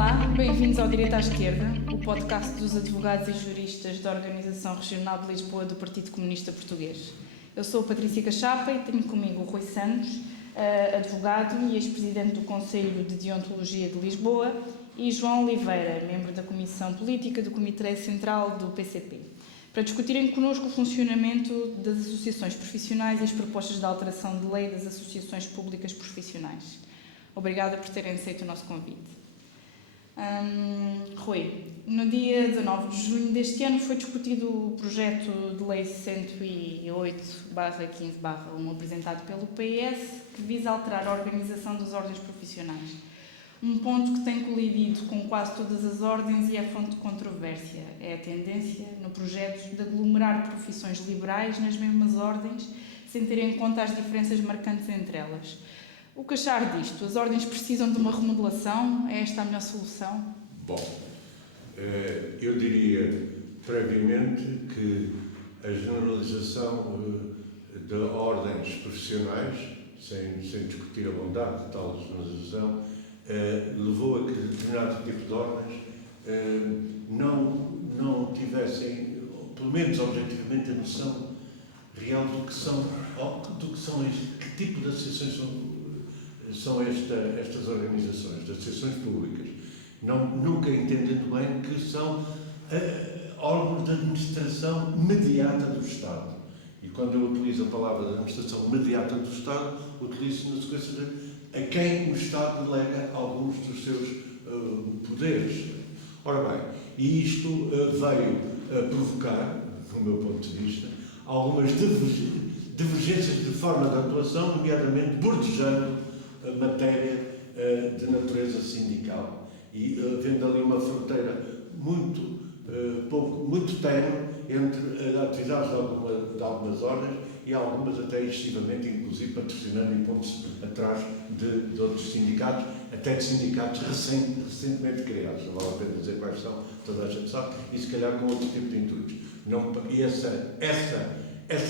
Olá, bem-vindos ao Direito à Esquerda, o podcast dos advogados e juristas da Organização Regional de Lisboa do Partido Comunista Português. Eu sou a Patrícia Cachapa e tenho comigo o Rui Santos, advogado e ex-presidente do Conselho de Deontologia de Lisboa, e João Oliveira, membro da Comissão Política do Comitê Central do PCP, para discutirem connosco o funcionamento das associações profissionais e as propostas de alteração de lei das associações públicas profissionais. Obrigada por terem aceito o nosso convite. Rui, no dia 19 de junho deste ano foi discutido o projeto de lei 108/15/1 apresentado pelo PS, que visa alterar a organização das ordens profissionais. Um ponto que tem colidido com quase todas as ordens e é fonte de controvérsia. É a tendência no projeto de aglomerar profissões liberais nas mesmas ordens, sem ter em conta as diferenças marcantes entre elas. O que achar disto? As ordens precisam de uma remodelação? É esta a melhor solução? Bom, eu diria previamente que a generalização de ordens profissionais, sem discutir a bondade de tal generalização, levou a que determinado tipo de ordens não tivessem, pelo menos objetivamente, a noção real do que são que tipo de associações são estas organizações, de associações públicas, nunca entendendo bem que são órgãos de administração mediata do Estado. E quando eu utilizo a palavra de administração mediata do Estado, utilizo na sequência de a quem o Estado delega alguns dos seus poderes. Ora bem, e isto veio provocar, do meu ponto de vista, algumas divergências de forma de atuação, nomeadamente bordejando a matéria de natureza sindical e havendo ali uma fronteira muito ténue entre atividades de algumas ordens e algumas até excessivamente, inclusive patrocinando e pondo-se atrás de outros sindicatos, até de sindicatos recentemente criados. Não vale a pena dizer quais são, toda a gente sabe, e se calhar com outro tipo de intuitos. E essa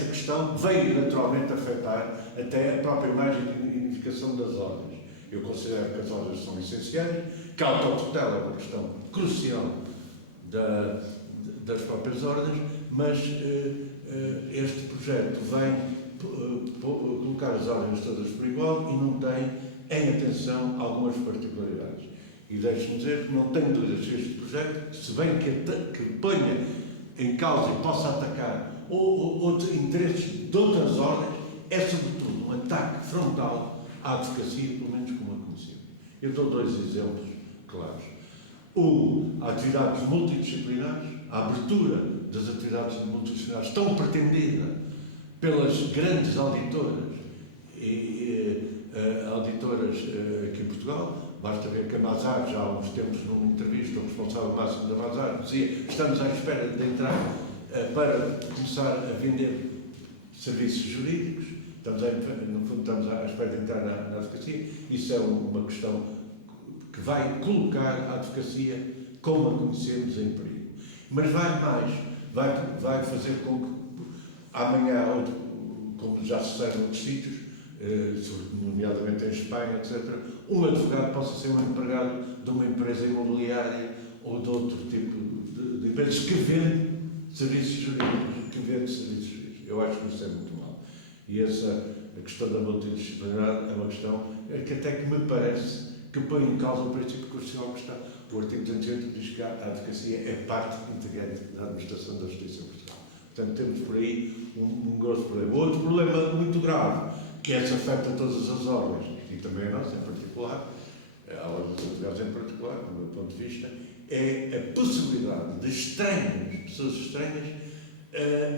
questão veio naturalmente afetar até a própria imagem de identificação das ordens. Eu considero que as ordens são essenciais, que a autotutela é uma questão crucial das próprias ordens, mas este projeto vem colocar as ordens todas por igual e não tem em atenção algumas particularidades. E deixe-me dizer que não tenho dúvidas que este projeto, se bem que ponha em causa e possa atacar outros interesses de outras ordens, é sobretudo um ataque frontal à advocacia, pelo menos como a conhecemos. Eu dou dois exemplos claros. Atividades multidisciplinares, a abertura das atividades multidisciplinares tão pretendida pelas grandes auditoras aqui em Portugal. Basta ver que a Mazar, já há uns tempos, numa entrevista, o responsável máximo da Mazar dizia: estamos à espera de entrar para começar a vender serviços jurídicos, no fundo estamos à espera de entrar na advocacia. Isso é uma questão que vai colocar a advocacia como a conhecemos em perigo. Mas vai mais, vai fazer com que amanhã, como já se sabe em outros sítios, nomeadamente em Espanha, etc., um advogado possa ser um empregado de uma empresa imobiliária ou de outro tipo de empresas que vende serviços jurídicos, Eu acho que isso é muito mal. E a questão da multidisciplinaridade é uma questão que até que me parece que põe em causa o princípio constitucional que está. O artigo 208 diz que a advocacia é parte integrante da administração da justiça em Portugal. Portanto, temos por aí um grosso problema. Outro problema muito grave, que esse afeta todas as ordens, e também a nossa em particular, a ordem dos advogados em particular, do meu ponto de vista, é a possibilidade de pessoas estranhas,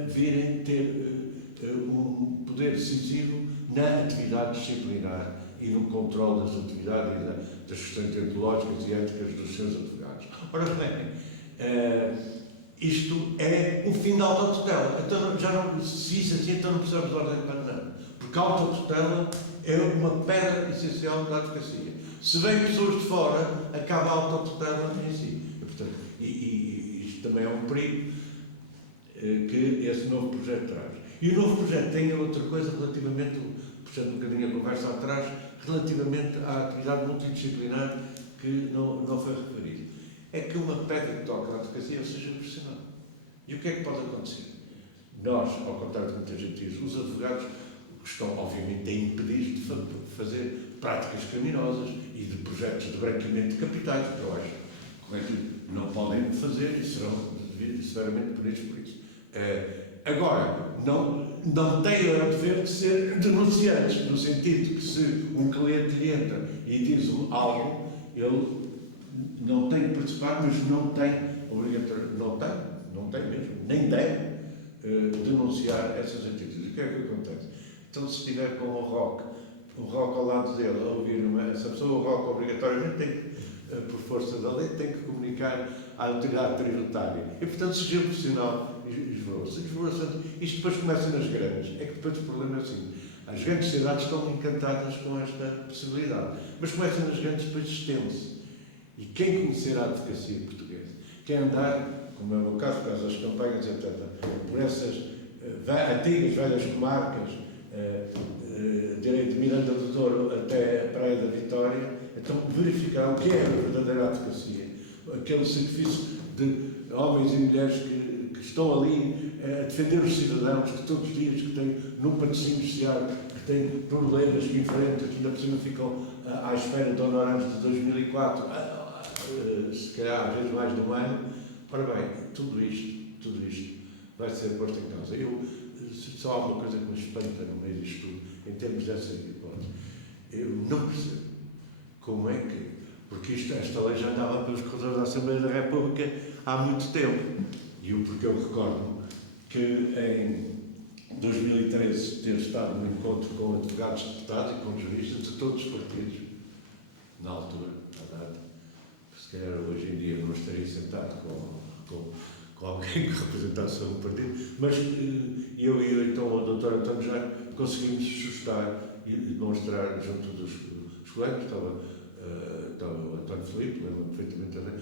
virem ter um poder decisivo na atividade disciplinar e no controle das atividades e das questões deontológicas e éticas dos seus advogados. Ora bem, isto é o fim da autotutela. Então, se isso assim, então não precisamos de ordem para nada. Porque a autotutela é uma pedra essencial da advocacia. Se vêm pessoas de fora, acaba a autotutela em si. E isto também é um perigo que esse novo projeto traz. E o novo projeto tem outra coisa relativamente, puxando um bocadinho a conversa atrás, relativamente à atividade multidisciplinar que não foi referido. É que uma pedra que toca na advocacia seja profissional. E o que é que pode acontecer? Nós, ao contrário de muita gente diz, os advogados estão, obviamente, a impedir de fazer práticas criminosas e de projetos de branqueamento de capitais, que eu acho correto, não podem fazer e serão severamente punidos por isso. Agora, não têm o dever de ser denunciantes, no sentido que se um cliente lhe entra e diz algo, ele não tem que participar, mas não tem obrigatoriamente, não tem mesmo, nem deve denunciar essas atitudes. O que é que acontece? Então, se estiver com o ROC ao lado dele, a ouvir essa pessoa, o ROC obrigatoriamente tem que, por força da lei, tem que comunicar à autoridade tributária. E, portanto, seja profissional, esvoroa-se. Isto depois começa nas grandes. É que depois o problema é assim. As grandes cidades estão encantadas com esta possibilidade. Mas começa nas grandes, depois estende-se. E quem conhecer a advocacia portuguesa, quem andar, como é o meu caso, por causa das campanhas, etc., por essas antigas, velhas comarcas, direito de Miranda do Douro até a Praia da Vitória, então verificar o que é a verdadeira advocacia. Aquele sacrifício de homens e mulheres que estão ali a defender os cidadãos, que todos os dias que têm num patrocínio social, que têm problemas que enfrentam, que ainda por cima ficam à espera de honorários de 2004, se calhar às vezes mais de um ano. Ora bem, tudo isto vai ser posto em causa. Só há uma coisa que me espanta no meio disto tudo, em termos dessa hipótese. Eu não percebo como é que, porque esta lei já andava pelos corredores da Assembleia da República há muito tempo, porque eu recordo que em 2013 ter estado num encontro com advogados, deputados e com juristas de todos os partidos, na altura, à data. Se calhar hoje em dia não estaria sentado com alguém que representasse um partido, mas eu e então o Dr. António já conseguimos ajustar e demonstrar junto dos colegas, estava o António Filipe, lembro-me perfeitamente também,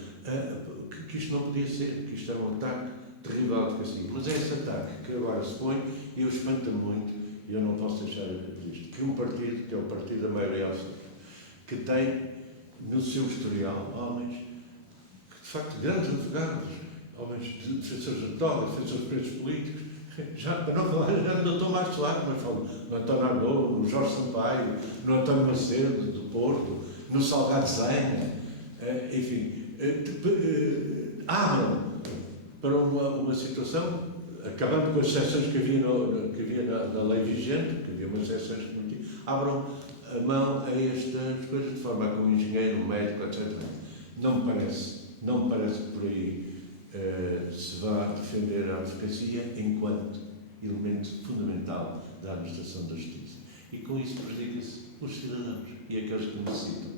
que isto não podia ser, que isto era um ataque terrível à advocacia. Mas é esse ataque que agora se põe e eu espanta-me muito, e eu não posso deixar disto, que um partido, que é o partido da maioria absoluta, que tem no seu historial homens que, de facto, grandes advogados, homens de defensores de toga, defensores de presos políticos, já para não falar já do Dr. Márcio Soares, mas falo no António Argou, no Jorge Sampaio, no António Macedo, do Porto, no Salgado Zenha, enfim, abram para uma situação, acabando com as exceções que havia na lei vigente, que havia umas exceções que abram a mão a estas coisas de forma como engenheiro, médico, etc. Não me parece que por aí se vá defender a advocacia enquanto elemento fundamental da administração da justiça. E com isso prejudica-se os cidadãos e aqueles que necessitam.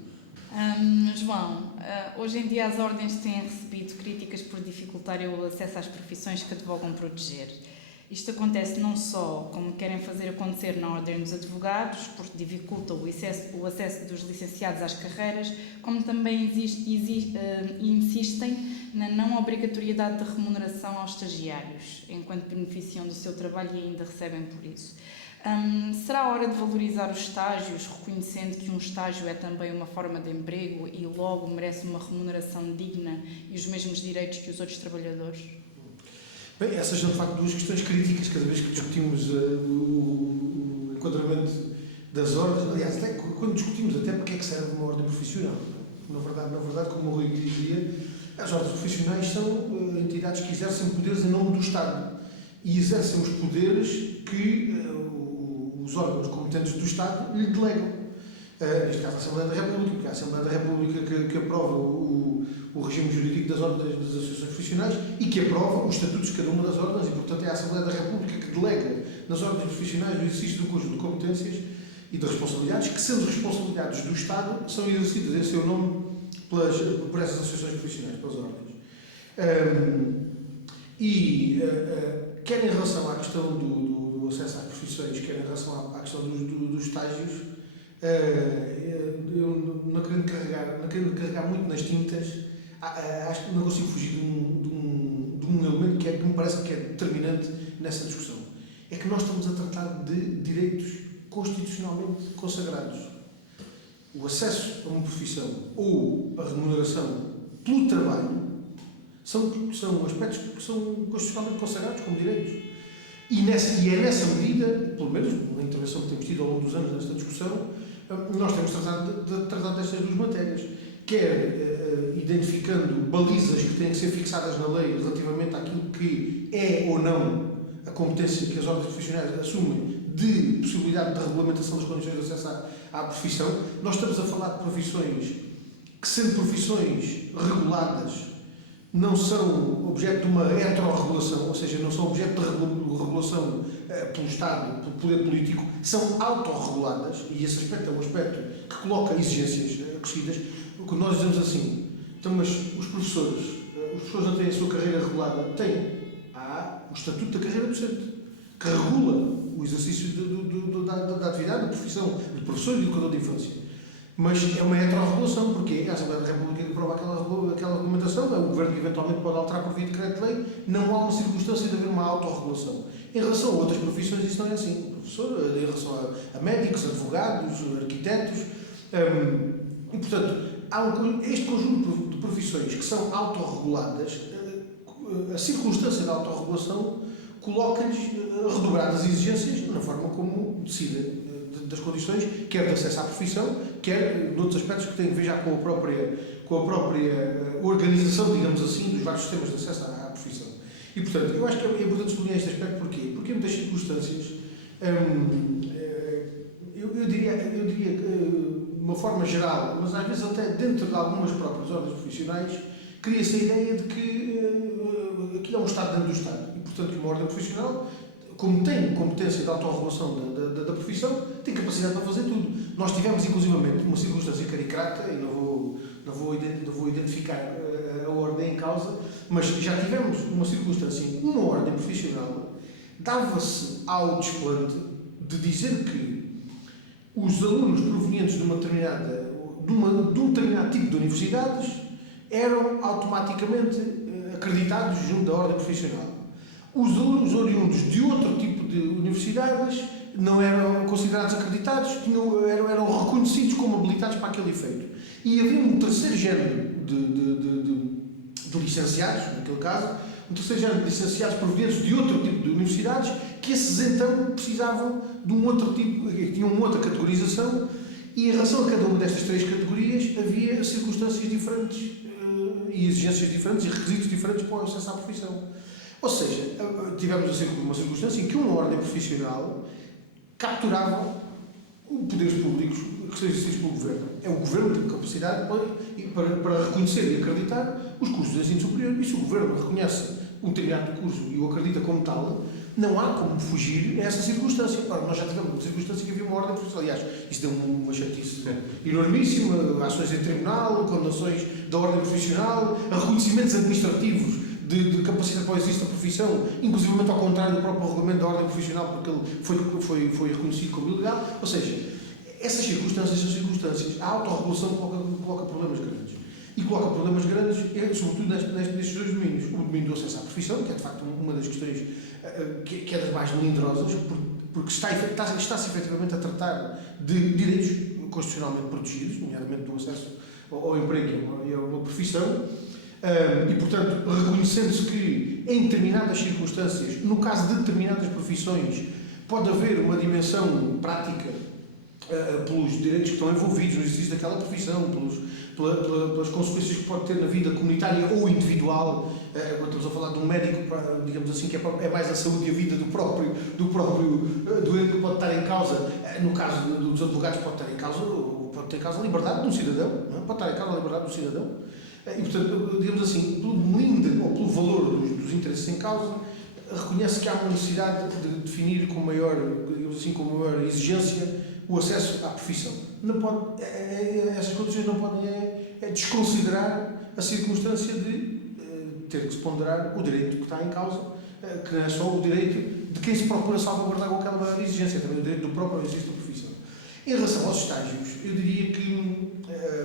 João, hoje em dia as ordens têm recebido críticas por dificultarem o acesso às profissões que advogam proteger. Isto acontece não só como querem fazer acontecer na Ordem dos Advogados, porque dificulta o acesso dos licenciados às carreiras, como também insistem na não obrigatoriedade de remuneração aos estagiários, enquanto beneficiam do seu trabalho e ainda recebem por isso. Será hora de valorizar os estágios, reconhecendo que um estágio é também uma forma de emprego e logo merece uma remuneração digna e os mesmos direitos que os outros trabalhadores? Bem, essas são de facto duas questões críticas cada vez que discutimos o enquadramento das ordens. Aliás, até quando discutimos até para que é que serve uma ordem profissional. Na verdade, como o Rui dizia, as ordens profissionais são entidades que exercem poderes em nome do Estado e exercem os poderes que os órgãos competentes do Estado lhe delegam. Neste caso, a Assembleia da República, porque é a Assembleia da República que aprova o regime jurídico das ordens das associações profissionais e que aprova os estatutos de cada uma das ordens e, portanto, é a Assembleia da República que delega nas ordens profissionais o exercício do conjunto de competências e de responsabilidades que, sendo responsabilidades do Estado, são exercidas em seu nome por essas associações profissionais, pelas ordens. Quer em relação à questão do acesso às profissões, quer em relação à questão dos estágios, eu não querendo carregar muito nas tintas, acho que não consigo fugir de um elemento que me parece que é determinante nessa discussão. É que nós estamos a tratar de direitos constitucionalmente consagrados. o acesso a uma profissão ou a remuneração pelo trabalho são aspectos que são constitucionalmente consagrados como direitos. E é nessa medida, pelo menos na intervenção que temos tido ao longo dos anos nesta discussão, nós temos tratado destas duas matérias, quer identificando balizas que têm que ser fixadas na lei relativamente àquilo que é ou não a competência que as ordens profissionais assumem de possibilidade de regulamentação das condições de acesso à profissão. Nós estamos a falar de profissões que, sendo profissões reguladas, não são objeto de uma heterorregulação, ou seja, não são objeto de regulação pelo Estado, pelo poder político, são autorreguladas, e esse aspecto é um aspecto que coloca exigências acrescidas. Quando nós dizemos assim, então, mas os professores não têm a sua carreira regulada? Têm. Há o Estatuto da Carreira Docente, que regula o exercício da atividade, da profissão de professor e de educador de infância. Mas é uma heterorregulação, porque é a Assembleia da República que aprova aquela regulamentação, é o Governo que eventualmente pode alterar por via de decreto-lei, não há uma circunstância de haver uma autorregulação. Em relação a outras profissões, isso não é assim. O professor, em relação a médicos, advogados, arquitetos, e portanto, há este conjunto de profissões que são autorreguladas, a circunstância da autorregulação coloca-lhes redobradas exigências na forma como decidem das condições, quer de acesso à profissão, quer de outros aspectos que têm a ver já com a própria organização, digamos assim, dos vários sistemas de acesso à profissão. E, portanto, eu acho que é importante sublinhar este aspecto. Porquê? Porque em muitas circunstâncias, eu diria de uma forma geral, mas às vezes até dentro de algumas próprias ordens profissionais, cria-se a ideia de que aquilo é um Estado dentro do Estado. E, portanto, que uma ordem profissional, como tem competência de autorregulação da profissão, tem capacidade para fazer tudo. Nós tivemos, inclusivamente, uma circunstância caricata, e não vou identificar a ordem em causa, mas já tivemos uma circunstância em que uma ordem profissional dava-se ao desplante de dizer que os alunos provenientes de um determinado tipo de universidades eram automaticamente acreditados junto da ordem profissional. Os alunos oriundos de outro tipo de universidades não eram considerados acreditados, eram reconhecidos como habilitados para aquele efeito. E havia um terceiro género de licenciados, naquele caso, um terceiro género de licenciados provenientes de outro tipo de universidades, que esses então precisavam de um outro tipo, tinham uma outra categorização, e em relação a cada uma destas três categorias havia circunstâncias diferentes e exigências diferentes e requisitos diferentes para o acesso à profissão. Ou seja, tivemos uma circunstância em que uma ordem profissional capturava poderes públicos que são exercidos pelo Governo. É o Governo que tem capacidade para reconhecer e acreditar os cursos de ensino superior, e se o Governo reconhece um determinado curso e o acredita como tal, não há como fugir a essa circunstância. Ora, nós já tivemos uma circunstância que havia uma ordem profissional. Aliás, isso deu uma chatice enormíssima, ações em tribunal, condenações da ordem profissional, reconhecimentos administrativos de capacidade para o exercício da profissão, inclusive ao contrário do próprio regulamento da ordem profissional, porque ele foi reconhecido como ilegal. Ou seja, essas circunstâncias são circunstâncias. A autorregulação coloca problemas grandes. E coloca problemas grandes, sobretudo nestes dois domínios. O domínio do acesso à profissão, que é de facto uma das questões que é das mais melindrosas, porque está-se efetivamente a tratar de direitos constitucionalmente protegidos, nomeadamente do acesso ao emprego e a uma profissão. E, portanto, reconhecendo-se que em determinadas circunstâncias, no caso de determinadas profissões, pode haver uma dimensão prática pelos direitos que estão envolvidos no exercício daquela profissão, pelas consequências que pode ter na vida comunitária ou individual. Quando estamos a falar de um médico, digamos assim, que é mais a saúde e a vida do próprio doente que pode estar em causa. No caso dos advogados, pode ter em causa a liberdade de um cidadão, não é? Pode estar em causa a liberdade do cidadão. E, portanto, digamos assim, pelo melindre ou pelo valor dos interesses em causa, reconhece que há uma necessidade de definir com maior exigência o acesso à profissão. Não pode, essas condições não podem desconsiderar a circunstância de ter que se ponderar o direito que está em causa, que não é só o direito de quem se procura salvaguardar com aquela maior exigência, também o direito do próprio exercício da profissão. Em relação aos estágios, eu diria que,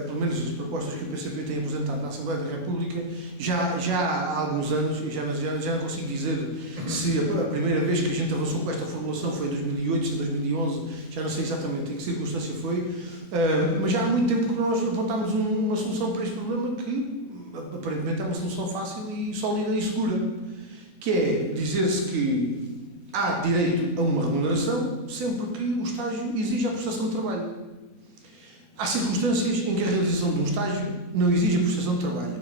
pelo menos as propostas que o PCP tem apresentado na Assembleia da República, já há alguns anos, e já não consigo dizer se a primeira vez que a gente avançou com esta formulação foi em 2008, 2011, já não sei exatamente em que circunstância foi, mas já há muito tempo que nós apontámos uma solução para este problema que aparentemente é uma solução fácil e sólida e segura, que é dizer-se que há direito a uma remuneração sempre que o estágio exige a prestação de trabalho. Há circunstâncias em que a realização de um estágio não exige a prestação de trabalho.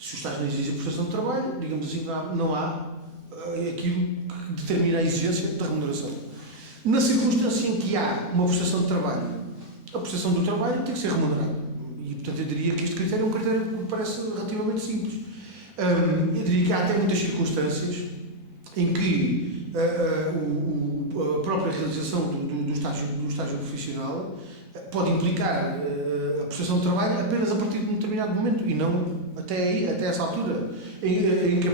Se o estágio não exige a prestação de trabalho, digamos assim, não há aquilo que determina a exigência da remuneração. Na circunstância em que há uma prestação de trabalho, a prestação do trabalho tem que ser remunerada. E, portanto, eu diria que este critério é um critério que me parece relativamente simples. Eu diria que há até muitas circunstâncias em que a própria realização do estágio profissional pode implicar a prestação de trabalho apenas a partir de um determinado momento e não até essa altura, em que o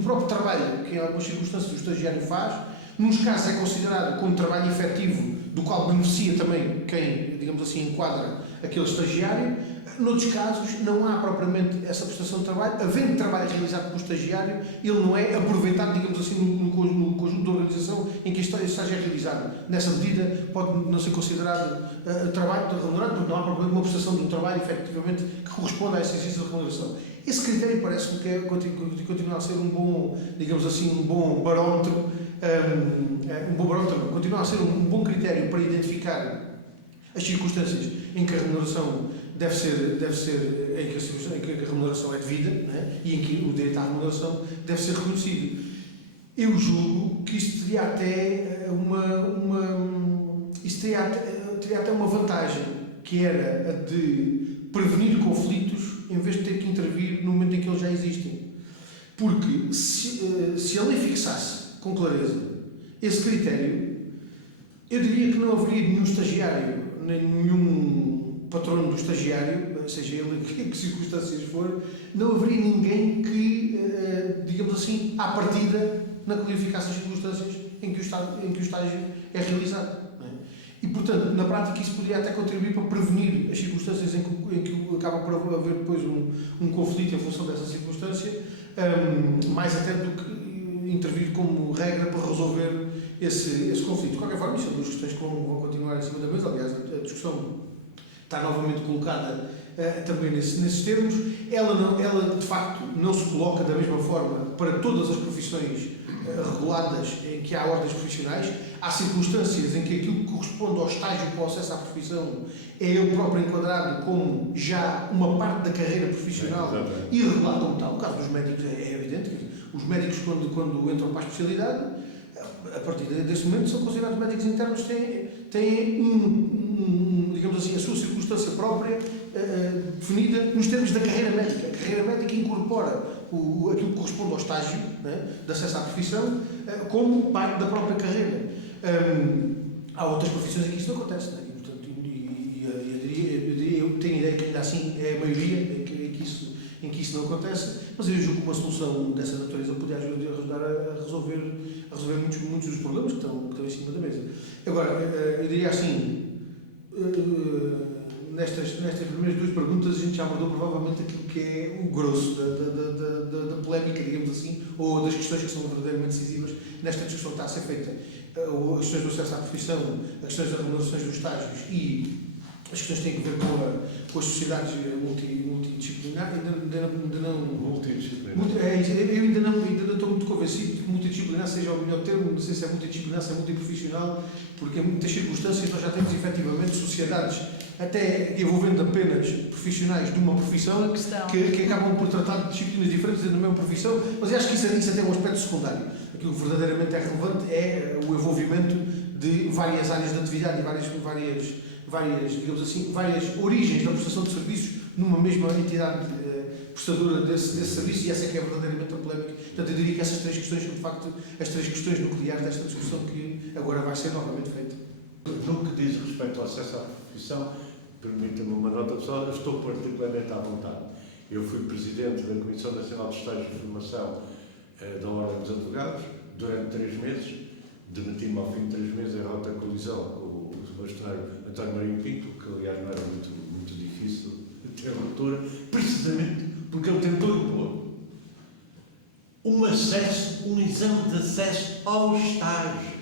próprio trabalho, que em algumas circunstâncias o estagiário faz, nos casos é considerado como trabalho efetivo, do qual beneficia também quem, digamos assim, enquadra aquele estagiário. Noutros casos, não há propriamente essa prestação de trabalho. Havendo trabalho realizado pelo estagiário, ele não é aproveitado, digamos assim, no conjunto da organização em que este estágio é realizado. Nessa medida, pode não ser considerado trabalho remunerado, porque não há propriamente uma prestação de um trabalho, efetivamente, que corresponda a essa exigência de remuneração. Esse critério parece-me que continua a ser um bom, digamos assim, um bom barómetro, continua a ser um bom critério para identificar as circunstâncias em que a remuneração deve ser em que a remuneração é devida, né? E em que o direito à remuneração deve ser reconhecido. Eu julgo que isto teria até uma vantagem, que era a de prevenir conflitos em vez de ter que intervir no momento em que eles já existem. Porque se a lei fixasse com clareza esse critério, eu diria que não haveria nenhum estagiário, nem nenhum patrono do estagiário, seja ele em que circunstâncias for, não haveria ninguém que, digamos assim, à partida, não qualificasse as circunstâncias em que o estágio é realizado. Não é? E, portanto, na prática, isso poderia até contribuir para prevenir as circunstâncias em que acaba por haver depois um conflito em função dessa circunstância, mais até do que intervir como regra para resolver esse conflito. De qualquer forma, isso são duas questões que vão continuar em cima da mesa. Aliás, a discussão está novamente colocada também nesses termos. Ela, de facto, não se coloca da mesma forma para todas as profissões reguladas em que há ordens profissionais. Há circunstâncias em que aquilo que corresponde ao estágio para o acesso à profissão é ele próprio enquadrado como já uma parte da carreira profissional e regulado como tal. O caso dos médicos é evidente. Os médicos, quando entram para a especialidade, a partir desse momento são considerados médicos internos, têm digamos assim, a sua circunstância própria definida nos termos da carreira médica. A carreira médica incorpora aquilo que corresponde ao estágio, né, de acesso à profissão como parte da própria carreira. Há outras profissões em que isso não acontece, né? E, portanto, eu tenho a ideia que ainda assim é a maioria em que isso não acontece, mas eu julgo que uma solução dessa natureza poderia ajudar a resolver muitos dos problemas que estão em cima da mesa. Agora, eu diria assim, nestas primeiras duas perguntas a gente já abordou provavelmente aquilo que é o grosso da polémica, digamos assim, ou das questões que são verdadeiramente decisivas nesta discussão que está a ser feita. As questões do acesso à profissão, as questões das remunerações dos estágios e as questões que têm a ver com as sociedades multidisciplinares, ainda não... Multidisciplinares. Eu ainda não estou muito convencido de que multidisciplinar seja o melhor termo, não sei se é multidisciplinar, se é multiprofissional, porque em muitas circunstâncias nós já temos efetivamente sociedades, até envolvendo apenas profissionais de uma profissão, que acabam por tratar de disciplinas diferentes dentro da mesma profissão, mas eu acho que isso até é um aspecto secundário. Aquilo que verdadeiramente é relevante é o envolvimento de várias áreas de atividade e digamos assim, várias origens da prestação de serviços numa mesma entidade prestadora desse serviço, e essa é que é verdadeiramente a polémica. Portanto, eu diria que essas três questões são, de facto, as três questões nucleares desta discussão que agora vai ser novamente feita. No que diz respeito ao acesso à profissão, permita-me uma nota pessoal, eu estou particularmente à vontade. Eu fui presidente da Comissão Nacional de Estágios de Formação da Ordem dos Advogados durante 3 meses, demeti-me ao fim de 3 meses em rota colisão com o bastonário António Marinho Pinto, que aliás não era muito difícil de ter ruptura, precisamente porque ele tentou impor um exame de acesso ao estágio.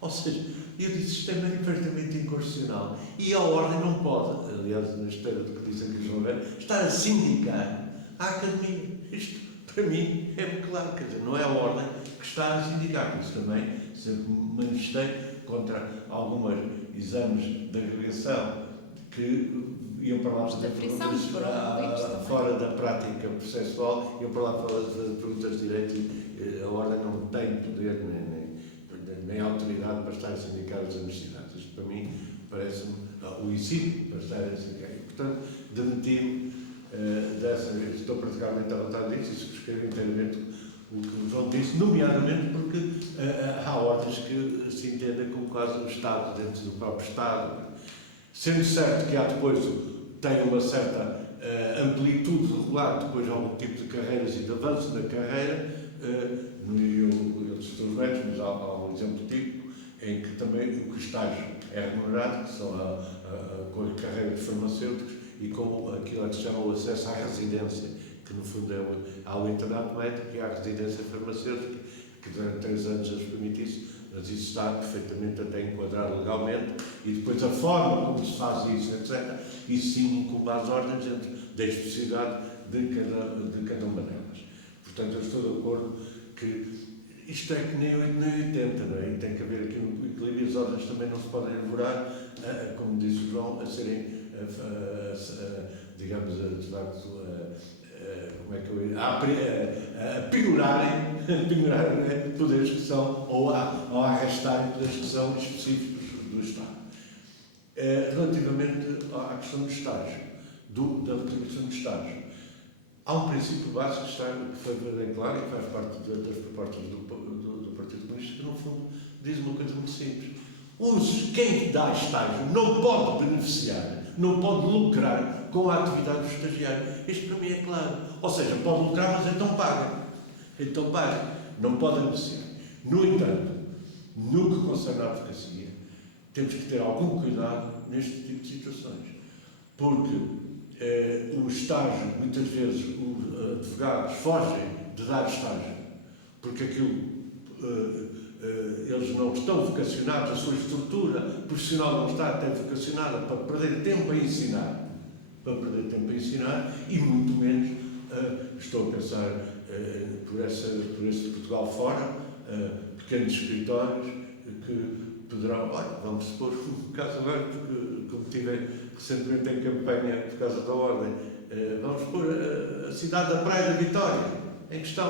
Ou seja, eu disse, isto é manifestamente inconstitucional. E a Ordem não pode, aliás, na esteira do que diz aqui João Velho, estar a sindicar a Academia. Isto, para mim, é muito claro. Quer dizer, não é a Ordem que está a sindicar. Por isso também sempre me manifestei contra alguns exames de agregação que iam para lá fazer perguntas fora da prática processual, iam para lá fazer perguntas de direito e a Ordem não tem poder nem autoridade para estar a sindicar as universidades. Isto para mim parece-me o ensino para estar a sindicar. E, portanto, demiti-me dessa vez. Estou praticamente à vontade disso e subscrevo inteiramente o que o João disse, nomeadamente porque há ordens que se entendem como quase um Estado dentro do próprio Estado. Sendo certo que há depois, tem uma certa amplitude regular, depois algum tipo de carreiras e de avanço na carreira, eu estou velhos, mas há um exemplo típico em que também o estágio é remunerado, que são com a carreira de farmacêuticos e com aquilo que se chama o acesso à residência, que no fundo há o internato médico e há a residência farmacêutica, que durante 3 anos nos permite isso, mas isso está perfeitamente até enquadrado legalmente, e depois a forma como se faz isso, etc., isso sim incumbe às ordens dentro da especificidade de cada uma delas. Portanto, eu estou de acordo que isto é que nem 8 nem 80, não é? E tem que haver aqui um equilíbrio, as ordens também não se podem elaborar, como disse o João, a serem, digamos, de facto, como é que eu ia? A pignorarem poderes que são, ou a arrastarem poderes que são específicos do Estado. Relativamente à questão do estágio, da aplicação do estágio, há um princípio básico que foi bem claro e que faz parte das propostas do Partido Comunista, que no fundo diz uma coisa muito simples. Quem dá estágio não pode beneficiar, não pode lucrar com a atividade do estagiário. Isto para mim é claro. Ou seja, pode lucrar, mas então paga. Então paga. Não pode beneficiar. No entanto, no que concerne à advocacia, temos que ter algum cuidado neste tipo de situações. Porque o estágio, muitas vezes, os advogados fogem de dar estágio, porque aquilo, eles não estão vocacionados, a sua estrutura profissional não está até vocacionada para perder tempo a ensinar. E muito menos, estou a pensar por esse Portugal fora, pequenos escritórios que poderão, vamos supor, um caso agora, porque como estive recentemente em campanha por causa da ordem, vamos pôr a cidade da Praia da Vitória, em que está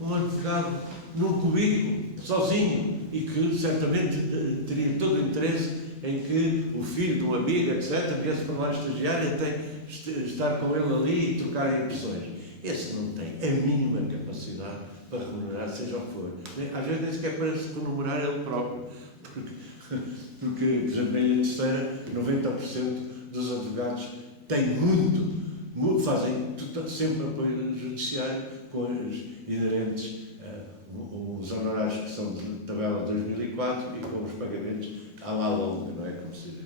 um advogado num cubículo, sozinho, e que certamente teria todo o interesse em que o filho de um amigo, etc., viesse para lá estagiar e até estar com ele ali e trocar impressões. Esse não tem a mínima capacidade para remunerar, seja o que for. Às vezes nem sequer parece remunerar ele próprio, porque por exemplo, na Ilha Terceira, 90% dos advogados têm fazem sempre apoio judiciário com os inerentes, os honorários que são de tabela de 2004 e com os pagamentos à la longa, não é? Como se diz.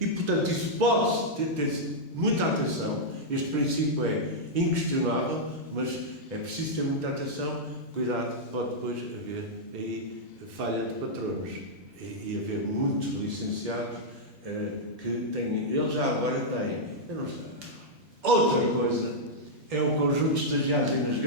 E, portanto, isso pode ter muita atenção. Este princípio é inquestionável, mas é preciso ter muita atenção. Cuidado, pode depois haver aí falha de patronos e haver muitos licenciados que têm. Eles já agora têm. Eu não sei. Outra coisa é o conjunto de estagiários nas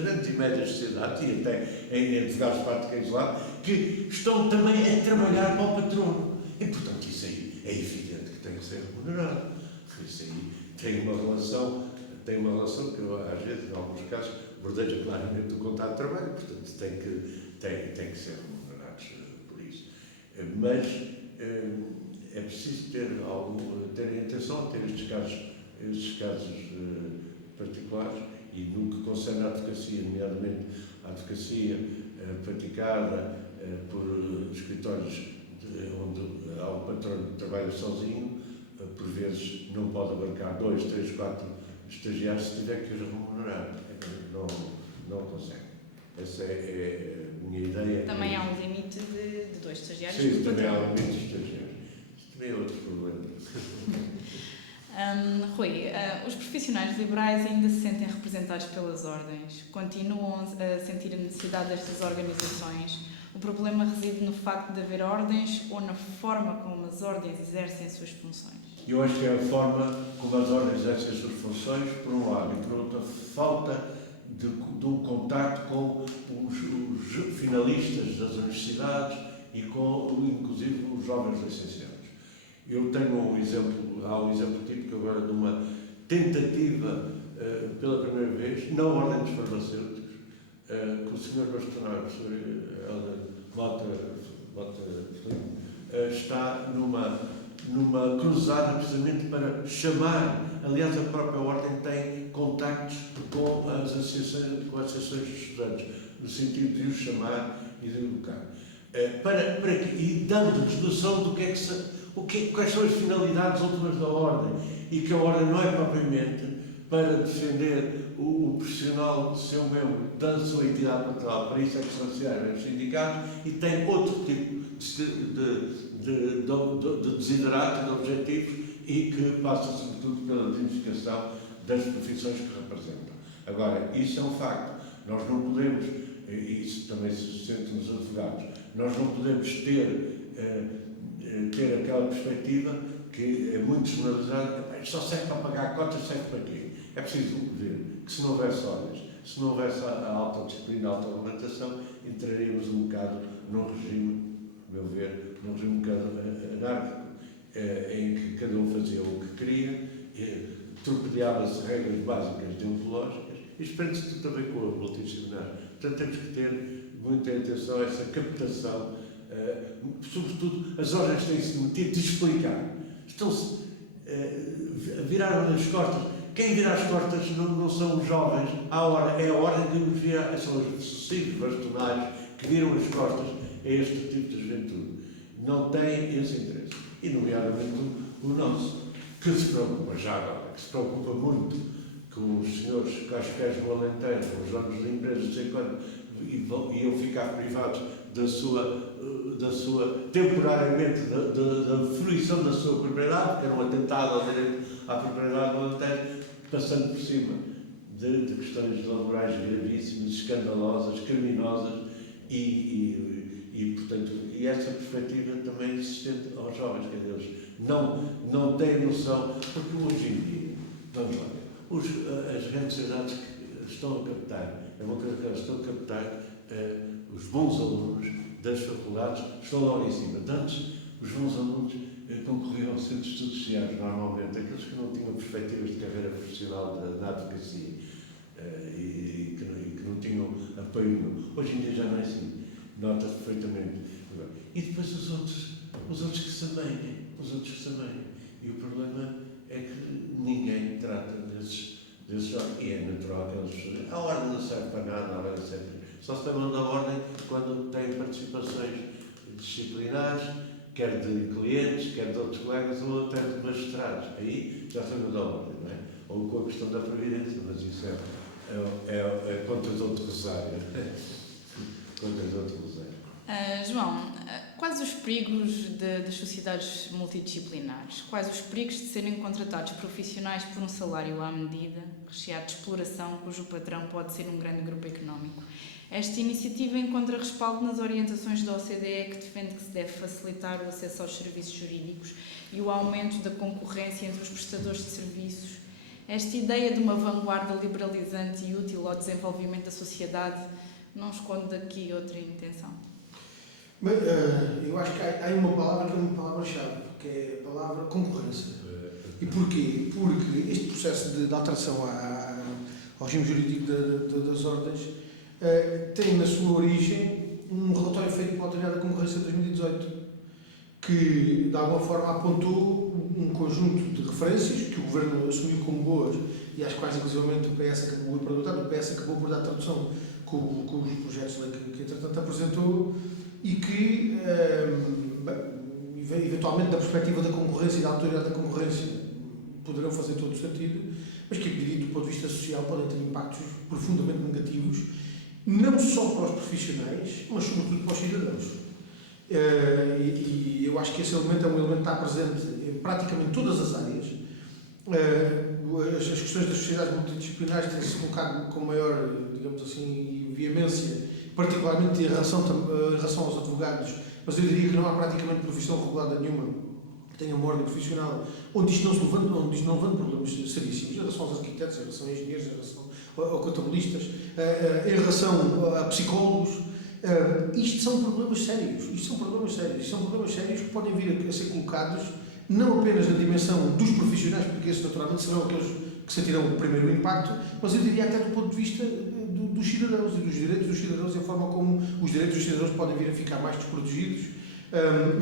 grandes e médias sociedades, e até em advogados práticos lá, que estão também a trabalhar para o patrono. E, portanto, isso aí é evidente que tem que ser remunerado. Isso aí tem uma relação que eu, às vezes, em alguns casos, bordeja claramente o contrato de trabalho, portanto, tem que ser remunerados por isso. Mas é preciso ter atenção a ter estes casos particulares, e no que concerne à advocacia, nomeadamente a advocacia praticada por escritórios onde há um patrono que trabalha sozinho, por vezes não pode abarcar 2, 3, 4 estagiários se tiver que os remunerar. Não consegue. Essa é a minha ideia. Também há um limite de 2 estagiários. Sim, também há um limite de estagiários. Isso também é outro problema. Rui, os profissionais liberais ainda se sentem representados pelas ordens, continuam a sentir a necessidade destas organizações. O problema reside no facto de haver ordens ou na forma como as ordens exercem as suas funções? Eu acho que é a forma como as ordens exercem as suas funções, por um lado, e por outro, a falta de um contacto com os finalistas das universidades e com, inclusive, os jovens licenciados. Eu tenho há um exemplo típico agora de uma tentativa, pela primeira vez, na ordem dos farmacêuticos, que o Sr. Bastonário, o Sr. Helder Mota Filipe, está numa cruzada precisamente para chamar, aliás, a própria ordem tem contactos com as associações de estudantes, no sentido de os chamar e de educar. E dando-lhes noção do quais são as finalidades últimas da ordem, e que a ordem não é propriamente para defender o profissional do seu membro da sua entidade patronal, para isso é que se associaram os sindicatos, e tem outro tipo de desideratos, de objetivos, e que passa sobretudo pela dignificação das profissões que representam. Agora, isso é um facto. Nós não podemos, e isso também se sente nos advogados, nós não podemos ter aquela perspectiva que é muito generalizada, só serve para pagar cotas, serve para quê? É preciso ver que se não houvesse ordens, se não houvesse a autodisciplina, a autorregulação, entraríamos um bocado num regime, a meu ver, num regime um bocado anárquico, em que cada um fazia o que queria, torpedeava-se regras básicas deontológicas, e prende-se tudo também com a multidisciplinar. Portanto, temos que ter muita atenção a essa captação. Sobretudo, as ordens têm-se metido de explicar. Estão-se a virar as costas. Quem vira as costas não são os jovens, é a ordem que os vira, são os sucessivos bastonários que viram as costas a este tipo de juventude. Não têm esse interesse. E, nomeadamente, o nosso, que se preocupa já agora, que se preocupa muito com os senhores cascais do Alentejo, os donos de empresas, não sei quando, iam ficar privados da sua temporariamente, da fruição da sua propriedade, que era um atentado ao direito à propriedade do Alentejo, passando por cima de questões laborais gravíssimas, escandalosas, criminosas portanto, essa perspectiva também existente aos jovens, que eles não têm noção, porque hoje em dia, vamos lá, as grandes cidades que estão a captar, é uma coisa que elas estão a captar, os bons alunos das faculdades estão logo em cima. Antes, os bons alunos concorriam aos centros de estudos sociais, normalmente, aqueles que não tinham perspectivas de carreira profissional na advocacia e que não tinham apoio nenhum. Hoje em dia já não é assim. Nota-se perfeitamente. E depois os outros que se amem. E o problema é que ninguém trata desses jovens. E é natural que eles... A ordem não serve para nada, a ordem serve. Só se lembram da ordem quando têm participações disciplinares, quer de clientes, quer de outros colegas, ou até de magistrados. Aí já se lembram da ordem, não é? Ou com a questão da previdência, mas isso é contra os outros rosários. João, quais os perigos das sociedades multidisciplinares? Quais os perigos de serem contratados profissionais por um salário à medida, recheado de exploração, cujo patrão pode ser um grande grupo económico? Esta iniciativa encontra respaldo nas orientações da OCDE, que defende que se deve facilitar o acesso aos serviços jurídicos e o aumento da concorrência entre os prestadores de serviços. Esta ideia de uma vanguarda liberalizante e útil ao desenvolvimento da sociedade não esconde aqui outra intenção? Bem, eu acho que há uma palavra que é uma palavra-chave, que é a palavra concorrência. E porquê? Porque este processo de alteração ao regime jurídico das ordens tem na sua origem um relatório feito pela Autoridade da Concorrência de 2018, que de alguma forma apontou um conjunto de referências que o Governo assumiu como boas e às quais inclusivamente o PS acabou por adotar, o PS acabou por dar tradução com os projetos de lei que entretanto apresentou, e que eventualmente da perspectiva da concorrência e da autoridade da concorrência poderão fazer todo o sentido, mas que, do ponto de vista social, podem ter impactos profundamente negativos, não só para os profissionais, mas sobretudo para os cidadãos. E eu acho que esse elemento é um elemento que está presente em praticamente todas as áreas, as questões das sociedades multidisciplinares têm-se colocado com maior, digamos assim, veemência, particularmente em relação aos advogados, mas eu diria que não há praticamente profissão regulada nenhuma que tenha uma ordem profissional onde isto não levanta problemas seríssimos, em relação aos arquitetos, em relação a engenheiros, em relação a contabilistas, em relação a psicólogos. Isto são problemas sérios. São problemas sérios que podem vir a ser colocados não apenas na dimensão dos profissionais, porque esses naturalmente serão aqueles que sentirão o primeiro impacto, mas eu diria até do ponto de vista dos cidadãos e dos direitos dos cidadãos e a forma como os direitos dos cidadãos podem vir a ficar mais desprotegidos,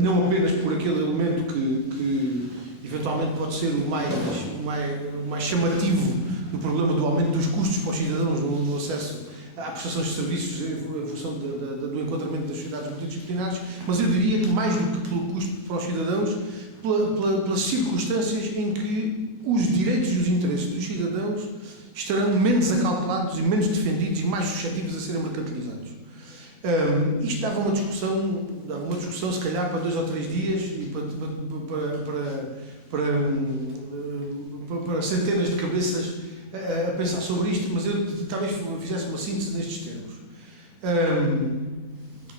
não apenas por aquele elemento que eventualmente pode ser o mais chamativo do problema do aumento dos custos para os cidadãos no acesso à prestações de serviços em função do enquadramento das sociedades multidisciplinares, mas eu diria que mais do que pelo custo para os cidadãos, pelas circunstâncias em que os direitos e os interesses dos cidadãos estarão menos acalculados e menos defendidos e mais suscetíveis a serem mercantilizados. Isto dava uma discussão se calhar para 2 ou 3 dias e para centenas de cabeças a pensar sobre isto, mas eu talvez fizesse uma síntese nestes termos.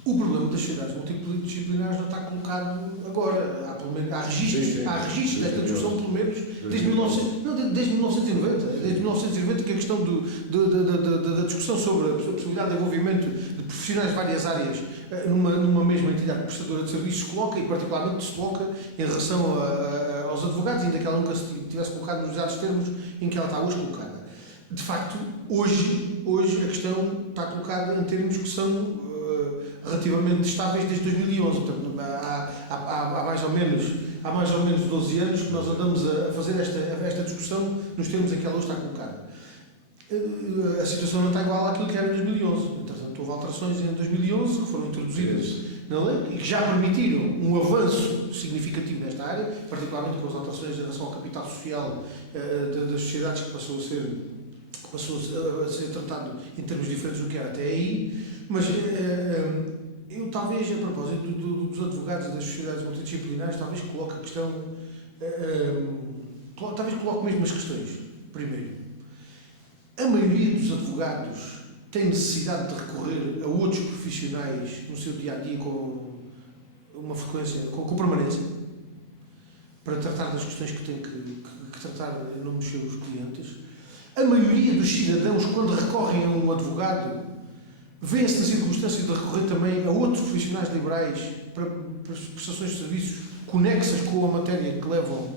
O problema das sociedades multidisciplinares não está colocado agora. Há registros desta discussão, pelo menos, desde 1990. Desde 1990, que a questão da discussão sobre a possibilidade de envolvimento de profissionais de várias áreas numa mesma entidade prestadora de serviços se coloca, e particularmente se coloca em relação aos advogados, ainda que ela nunca se tivesse colocado nos exatos termos em que ela está hoje colocada. De facto, hoje a questão está colocada em termos que são relativamente estáveis desde 2011. Portanto, há mais ou menos 12 anos que nós andamos a fazer esta discussão nos termos em que ela hoje está colocada. A situação não está igual àquilo que era em 2011. Portanto, houve alterações em 2011 que foram introduzidas na lei e que já permitiram um avanço significativo nesta área, particularmente com as alterações em relação ao capital social das sociedades, que passou a ser tratado em termos diferentes do que era até aí. Mas eu talvez, a propósito dos advogados e das sociedades multidisciplinares, talvez coloque a questão, talvez coloque mesmo as questões. Primeiro, a maioria dos advogados tem necessidade de recorrer a outros profissionais no seu dia-a-dia com uma frequência, com permanência, para tratar das questões que têm que tratar em nome dos seus clientes. A maioria dos cidadãos, quando recorrem a um advogado, vê-se na circunstância de recorrer também a outros profissionais liberais para prestações de serviços conexas com a matéria que levam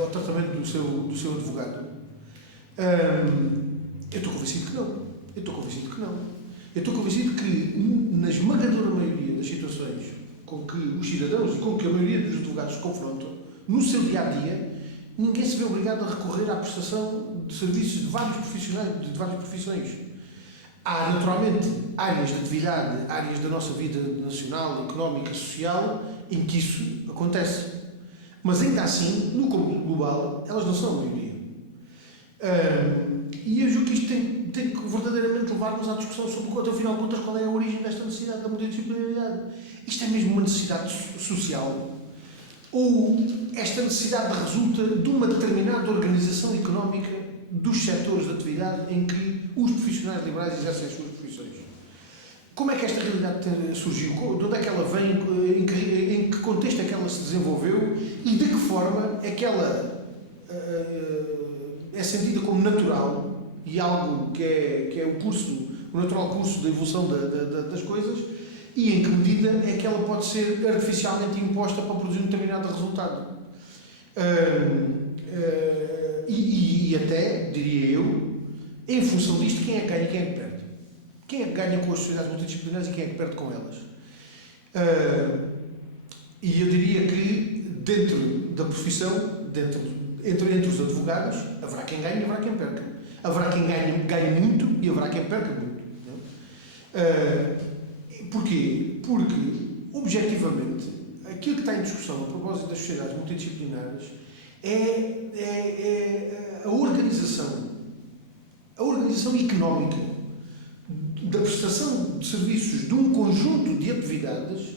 ao tratamento do seu advogado. Eu estou convencido que não. Eu estou convencido que, na esmagadora maioria das situações com que os cidadãos e com que a maioria dos advogados se confrontam, no seu dia-a-dia, ninguém se vê obrigado a recorrer à prestação de serviços de vários profissionais, de várias profissões. Há, naturalmente, áreas de atividade, áreas da nossa vida nacional, económica, social, em que isso acontece. Mas, ainda assim, no cômputo global, elas não são a maioria. E eu julgo que isto tem que verdadeiramente levar-nos à discussão sobre, até o final de contas, qual é a origem desta necessidade da multidisciplinaridade. Isto é mesmo uma necessidade social? Ou esta necessidade resulta de uma determinada organização económica dos setores de atividade em que os profissionais liberais exercem as suas profissões? Como é que esta realidade surgiu? De onde é que ela vem? Em que contexto é que ela se desenvolveu? E de que forma é que ela é sentida como natural e algo que é o natural curso da evolução das coisas? E em que medida é que ela pode ser artificialmente imposta para produzir um determinado resultado? E até, diria eu, em função disto, quem é que ganha e quem é que perde? Quem é que ganha com as sociedades multidisciplinares e quem é que perde com elas? E eu diria que, dentro da profissão, entre os advogados, haverá quem ganhe e haverá quem perca. Haverá quem ganhe muito e haverá quem perca muito. Porquê? Porque, objetivamente, aquilo que está em discussão a propósito das sociedades multidisciplinares é a organização económica da prestação de serviços de um conjunto de atividades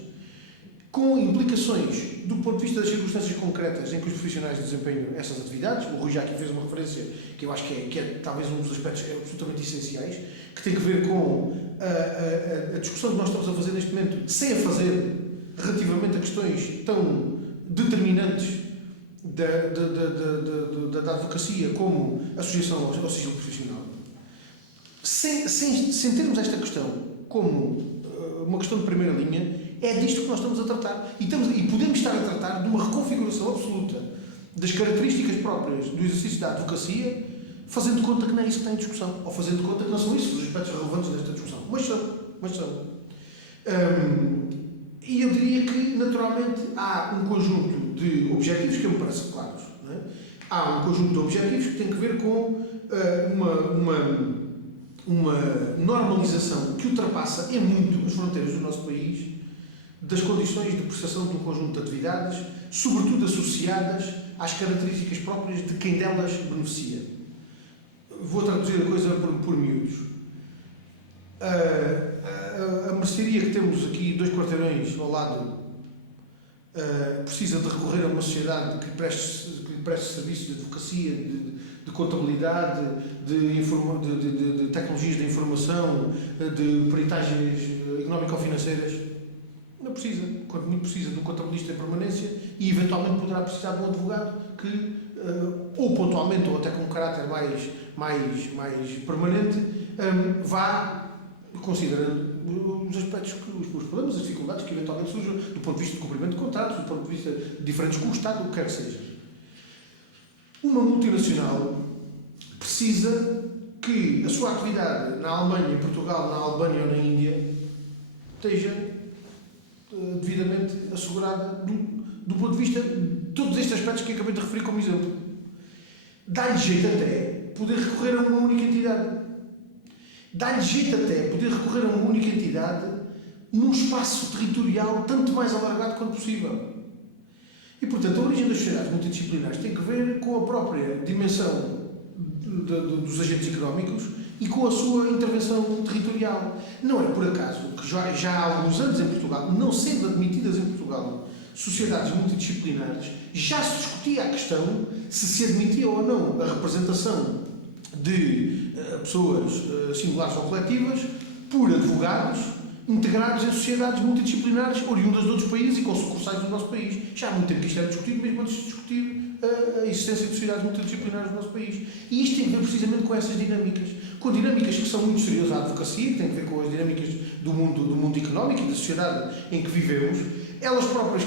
com implicações do ponto de vista das circunstâncias concretas em que os profissionais desempenham essas atividades. O Rui já aqui fez uma referência que eu acho que é talvez um dos aspectos absolutamente essenciais, que tem que ver com a discussão que nós estamos a fazer neste momento, sem a fazer relativamente a questões tão determinantes da advocacia como a associação ao sigilo profissional. Sem termos esta questão como uma questão de primeira linha, é disto que nós estamos a tratar. E podemos estar a tratar de uma reconfiguração absoluta das características próprias do exercício da advocacia, fazendo conta que não é isso que está em discussão, ou fazendo conta que não são esses os aspectos relevantes desta discussão. Mas são. E eu diria que, naturalmente, há um conjunto de objetivos que me parecem claros. Não é? Há um conjunto de objetivos que tem que ver com uma normalização que ultrapassa em muito as fronteiras do nosso país das condições de prestação de um conjunto de atividades, sobretudo associadas às características próprias de quem delas beneficia. Vou traduzir a coisa por miúdos. A mercearia que temos aqui 2 quarteirões ao lado precisa de recorrer a uma sociedade que preste serviços de advocacia, de contabilidade, de tecnologias de informação, de peritagens económico-financeiras. Não precisa, quando muito precisa de um contabilista em permanência e eventualmente poderá precisar de um advogado que, ou pontualmente, ou até com um caráter mais permanente, vá considerando os aspectos, os problemas, as dificuldades que eventualmente surjam do ponto de vista de cumprimento de contratos, do ponto de vista de diferentes com o Estado, o que quer que seja. Uma multinacional precisa que a sua atividade na Alemanha, em Portugal, na Albânia ou na Índia esteja devidamente assegurada do ponto de vista de todos estes aspectos que acabei de referir como exemplo. Dá-lhe jeito até poder recorrer a uma única entidade. Dá-lhe jeito até poder recorrer a uma única entidade num espaço territorial tanto mais alargado quanto possível. E, portanto, a origem das sociedades multidisciplinares tem que ver com a própria dimensão dos agentes económicos e com a sua intervenção territorial. Não é por acaso que já há alguns anos em Portugal, não sendo admitidas em Portugal sociedades multidisciplinares, já se discutia a questão se admitia ou não a representação de pessoas singulares ou coletivas por advogados integrados em sociedades multidisciplinares oriundas de outros países e com sucursais do nosso país. Já há muito tempo que isto era discutido, mesmo antes de discutir a existência de sociedades multidisciplinares no nosso país. E isto tem a ver precisamente com essas dinâmicas. Com dinâmicas que são muito exteriores à advocacia, que têm a ver com as dinâmicas do mundo económico e da sociedade em que vivemos, elas próprias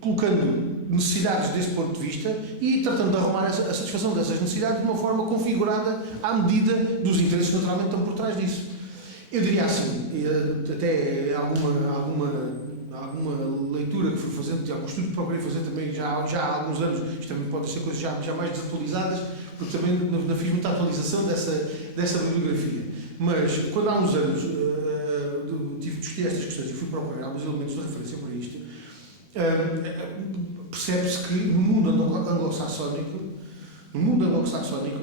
colocando necessidades desse ponto de vista e tratando de arrumar a satisfação dessas necessidades de uma forma configurada à medida dos interesses que naturalmente estão por trás disso. Eu diria assim, até alguma leitura que fui fazendo, algum estudo que procurei fazer também já há alguns anos, isto também pode ser coisas já mais desatualizadas, porque também não fiz muita atualização dessa bibliografia. Mas, quando há uns anos tive de discutir estas questões e fui procurar alguns elementos de referência para isto, percebe-se que no mundo anglo-saxónico,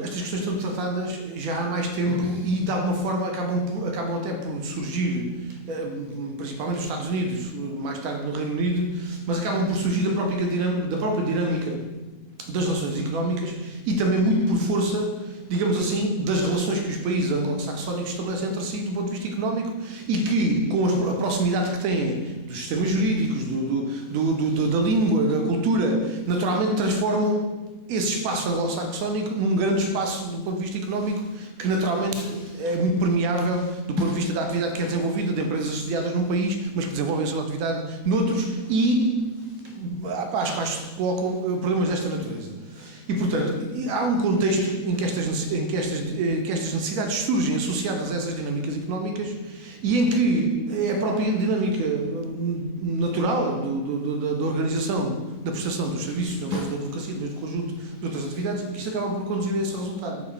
estas questões estão tratadas já há mais tempo e, de alguma forma, acabam até por surgir, principalmente nos Estados Unidos, mais tarde no Reino Unido, mas acabam por surgir da própria dinâmica das relações económicas e também muito por força, digamos assim, das relações que os países anglo-saxónicos estabelecem entre si do ponto de vista económico e que, com a proximidade que têm dos sistemas jurídicos, da língua, da cultura, naturalmente transformam esse espaço anglo-saxónico num grande espaço do ponto de vista económico que naturalmente é muito permeável do ponto de vista da atividade que é desenvolvida, de empresas sediadas num país, mas que desenvolvem a sua atividade noutros e às quais se colocam problemas desta natureza. E, portanto, há um contexto em que estas necessidades surgem associadas a essas dinâmicas económicas e em que é a própria dinâmica natural da organização da prestação dos serviços, não apenas da advocacia, mas do conjunto de outras atividades, que isto acaba por conduzir a esse resultado.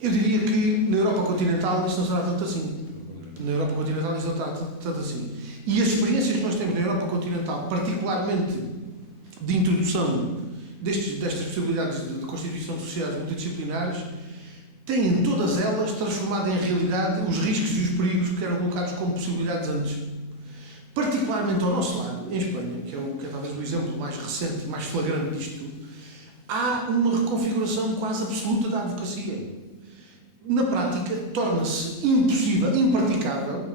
Eu diria que na Europa continental isto não será tanto assim. Na Europa continental isto não será tanto assim. E as experiências que nós temos na Europa continental, particularmente de introdução destas possibilidades de constituição de sociedades multidisciplinares, têm todas elas transformado em realidade os riscos e os perigos que eram colocados como possibilidades antes. Particularmente ao nosso lado, em Espanha, que é talvez o exemplo mais recente, mais flagrante disto, há uma reconfiguração quase absoluta da advocacia. Na prática, torna-se impossível, impraticável,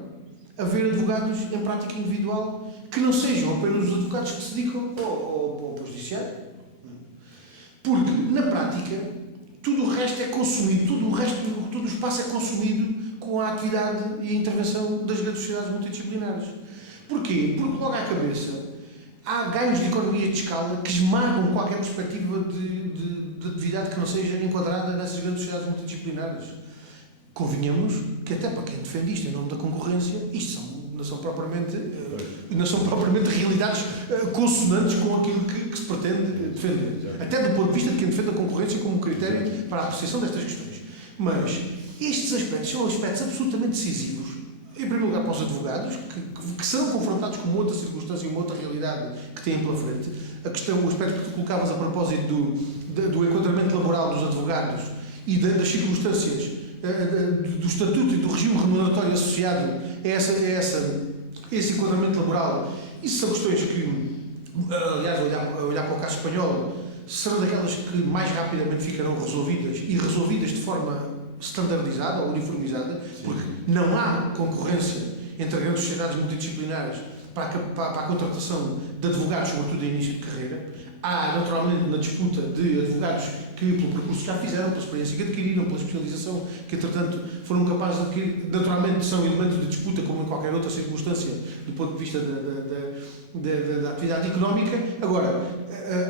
haver advogados em prática individual que não sejam apenas os advogados que se dedicam ao judiciário. Porque, na prática, tudo o resto é consumido, todo o espaço é consumido com a atividade e a intervenção das grandes sociedades multidisciplinares. Porquê? Porque logo à cabeça há ganhos de economia de escala que esmagam qualquer perspectiva de atividade que não seja enquadrada nessas grandes sociedades multidisciplinares. Convenhamos que até para quem defende isto em nome da concorrência, isto não são propriamente realidades consonantes com aquilo que se pretende defender. Até do ponto de vista de quem defende a concorrência como critério para a apreciação destas questões. Mas estes aspectos são aspectos absolutamente decisivos, em primeiro lugar para os advogados, que serão confrontados com uma outra circunstância e uma outra realidade que têm pela frente. O aspecto que tu colocavas a propósito do enquadramento laboral dos advogados e das circunstâncias do estatuto e do regime remuneratório associado a esse enquadramento laboral. Isso são questões que, aliás, olhar para o caso espanhol, serão daquelas que mais rapidamente ficarão resolvidas e resolvidas de forma standardizada ou uniformizada, porque não há concorrência entre grandes sociedades multidisciplinares para a contratação de advogados, sobretudo em início de carreira. Há, naturalmente, na disputa de advogados que, pelo percurso que já fizeram, pela experiência que adquiriram, pela especialização que, entretanto, foram capazes de adquirir, naturalmente são elementos de disputa, como em qualquer outra circunstância, do ponto de vista da atividade económica. Agora,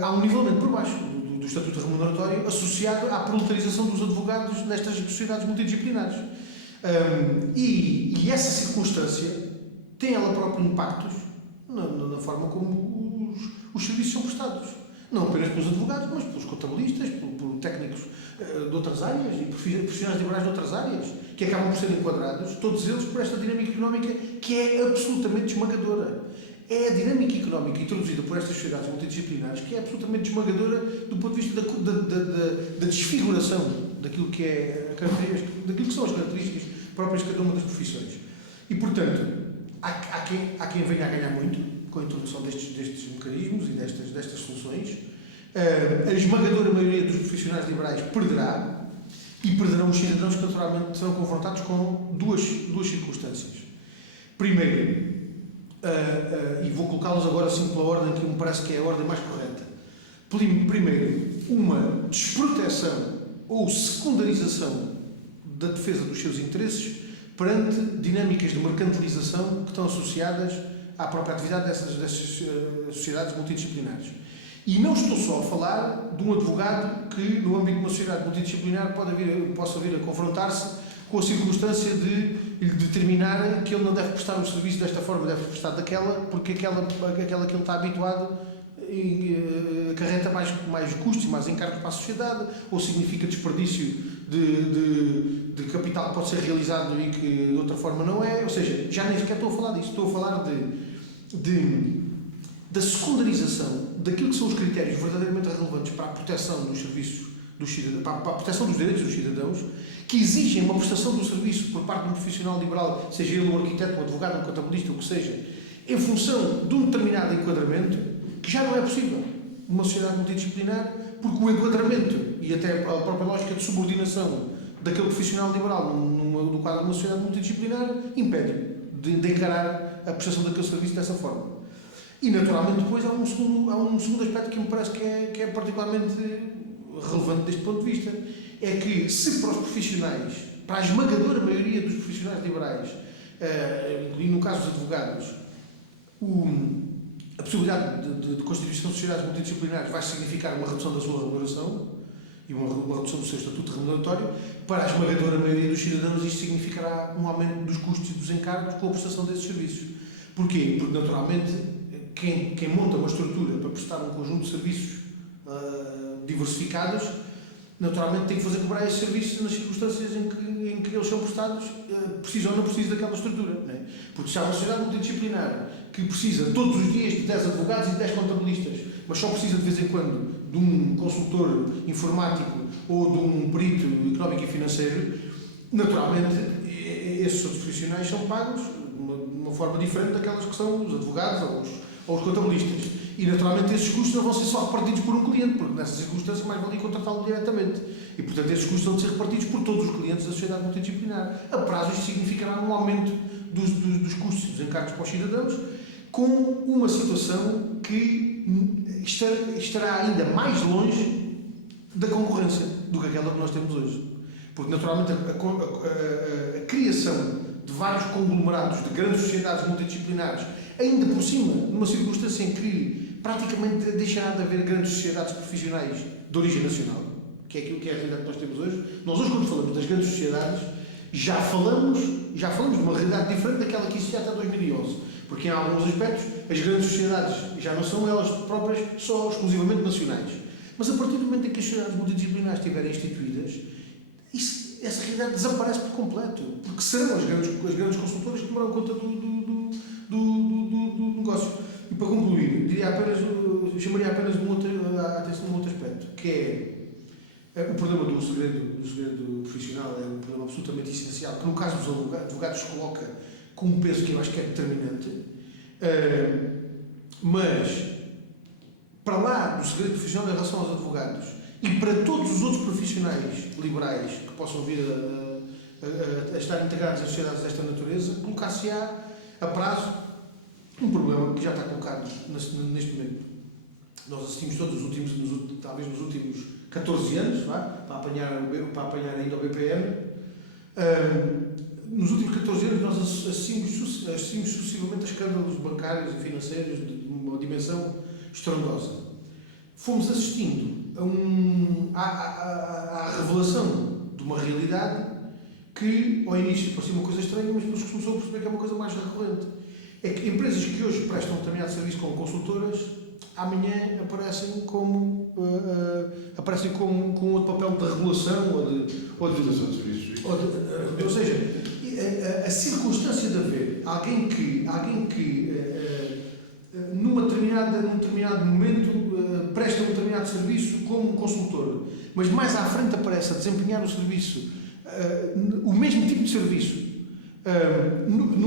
há um nivelamento por baixo do estatuto remuneratório associado à proletarização dos advogados nestas sociedades multidisciplinares. E essa circunstância tem ela própria impactos na forma como os serviços são prestados. Não apenas pelos advogados, mas pelos contabilistas, por técnicos de outras áreas e profissionais liberais de outras áreas, que acabam por ser enquadrados, todos eles, por esta dinâmica económica que é absolutamente esmagadora. É a dinâmica económica introduzida por estas sociedades multidisciplinares que é absolutamente esmagadora do ponto de vista da desfiguração daquilo que são as características próprias de cada uma das profissões. E, portanto, há quem venha a ganhar muito com a introdução destes mecanismos e destas soluções. A esmagadora maioria dos profissionais liberais perderá, e perderão os cidadãos que naturalmente serão confrontados com duas circunstâncias. Primeiro, e vou colocá-los agora assim pela ordem que me parece que é a ordem mais correta. Primeiro, uma desproteção ou secundarização da defesa dos seus interesses perante dinâmicas de mercantilização que estão associadas à própria atividade dessas sociedades multidisciplinares. E não estou só a falar de um advogado que, no âmbito de uma sociedade multidisciplinar, possa vir a confrontar-se com a circunstância de lhe determinar que ele não deve prestar o serviço desta forma, deve prestar daquela, porque aquela que ele está habituado acarreta mais custos e mais encargos para a sociedade, ou significa desperdício de capital que pode ser realizado e que de outra forma não é. Ou seja, já nem sequer estou a falar disso, estou a falar da secundarização daquilo que são os critérios verdadeiramente relevantes para a proteção dos serviços dos cidadãos, para a proteção dos direitos dos cidadãos, que exigem uma prestação do serviço por parte de um profissional liberal, seja ele um arquiteto, um advogado, um contabilista, o que seja, em função de um determinado enquadramento, que já não é possível numa sociedade multidisciplinar, porque o enquadramento e até a própria lógica de subordinação daquele profissional liberal no quadro de uma sociedade multidisciplinar impede de encarar a prestação daquele serviço dessa forma. E, naturalmente, depois há um segundo aspecto que me parece que é particularmente relevante deste ponto de vista. É que, se para os profissionais, para a esmagadora maioria dos profissionais liberais, e no caso dos advogados, a possibilidade de constituição de sociedades multidisciplinares vai significar uma redução da sua remuneração e uma redução do seu estatuto remuneratório, para a esmagadora maioria dos cidadãos isto significará um aumento dos custos e dos encargos com a prestação desses serviços. Porquê? Porque, naturalmente, quem monta uma estrutura para prestar um conjunto de serviços diversificados, naturalmente tem que fazer cobrar esses serviços nas circunstâncias em que eles são prestados, precisa ou não precisa daquela estrutura. Não é? Porque se há uma sociedade multidisciplinar que precisa todos os dias de 10 advogados e 10 contabilistas, mas só precisa de vez em quando de um consultor informático ou de um perito económico e financeiro, naturalmente esses outros profissionais são pagos de uma forma diferente daquelas que são os advogados aos contabilistas. E naturalmente esses custos não vão ser só repartidos por um cliente, porque nessas circunstâncias mais valia contratá-lo diretamente. E portanto esses custos vão ser repartidos por todos os clientes da sociedade multidisciplinar. A prazo isto significará um aumento dos custos dos encargos para os cidadãos, com uma situação que estará ainda mais longe da concorrência do que aquela que nós temos hoje. Porque naturalmente a criação de vários conglomerados de grandes sociedades multidisciplinares, ainda por cima, numa circunstância em que praticamente deixará de haver grandes sociedades profissionais de origem nacional, que é aquilo que é a realidade que nós temos hoje. Nós hoje, quando falamos das grandes sociedades, já falamos de uma realidade diferente daquela que existia até 2011. Porque em alguns aspectos, as grandes sociedades já não são elas próprias só exclusivamente nacionais. Mas a partir do momento em que as sociedades multidisciplinares estiverem instituídas, essa realidade desaparece por completo. Porque serão as grandes consultoras que tomarão conta do negócio. E para concluir, chamaria apenas a atenção num outro aspecto, que é o problema do segredo profissional. É um problema absolutamente essencial, que no caso dos advogados se coloca com um peso que eu acho que é determinante. Mas, para lá do segredo profissional em relação aos advogados e para todos os outros profissionais liberais que possam vir a estar integrados em sociedades desta natureza, colocar-se-á a prazo um problema que já está colocado neste momento. Nós assistimos todos talvez nos últimos 14 anos, para apanhar ainda o BPM, nos últimos 14 anos nós assistimos sucessivamente a escândalos bancários e financeiros de uma dimensão estrondosa. Fomos assistindo à revelação de uma realidade que ao início parecia uma coisa estranha, mas depois começou a perceber que é uma coisa mais recorrente. É que empresas que hoje prestam determinado serviço como consultoras, amanhã aparecem com outro papel de regulação ou seja, a circunstância de haver alguém que num determinado momento presta um determinado serviço como consultor, mas mais à frente aparece a desempenhar o serviço, o mesmo tipo de serviço,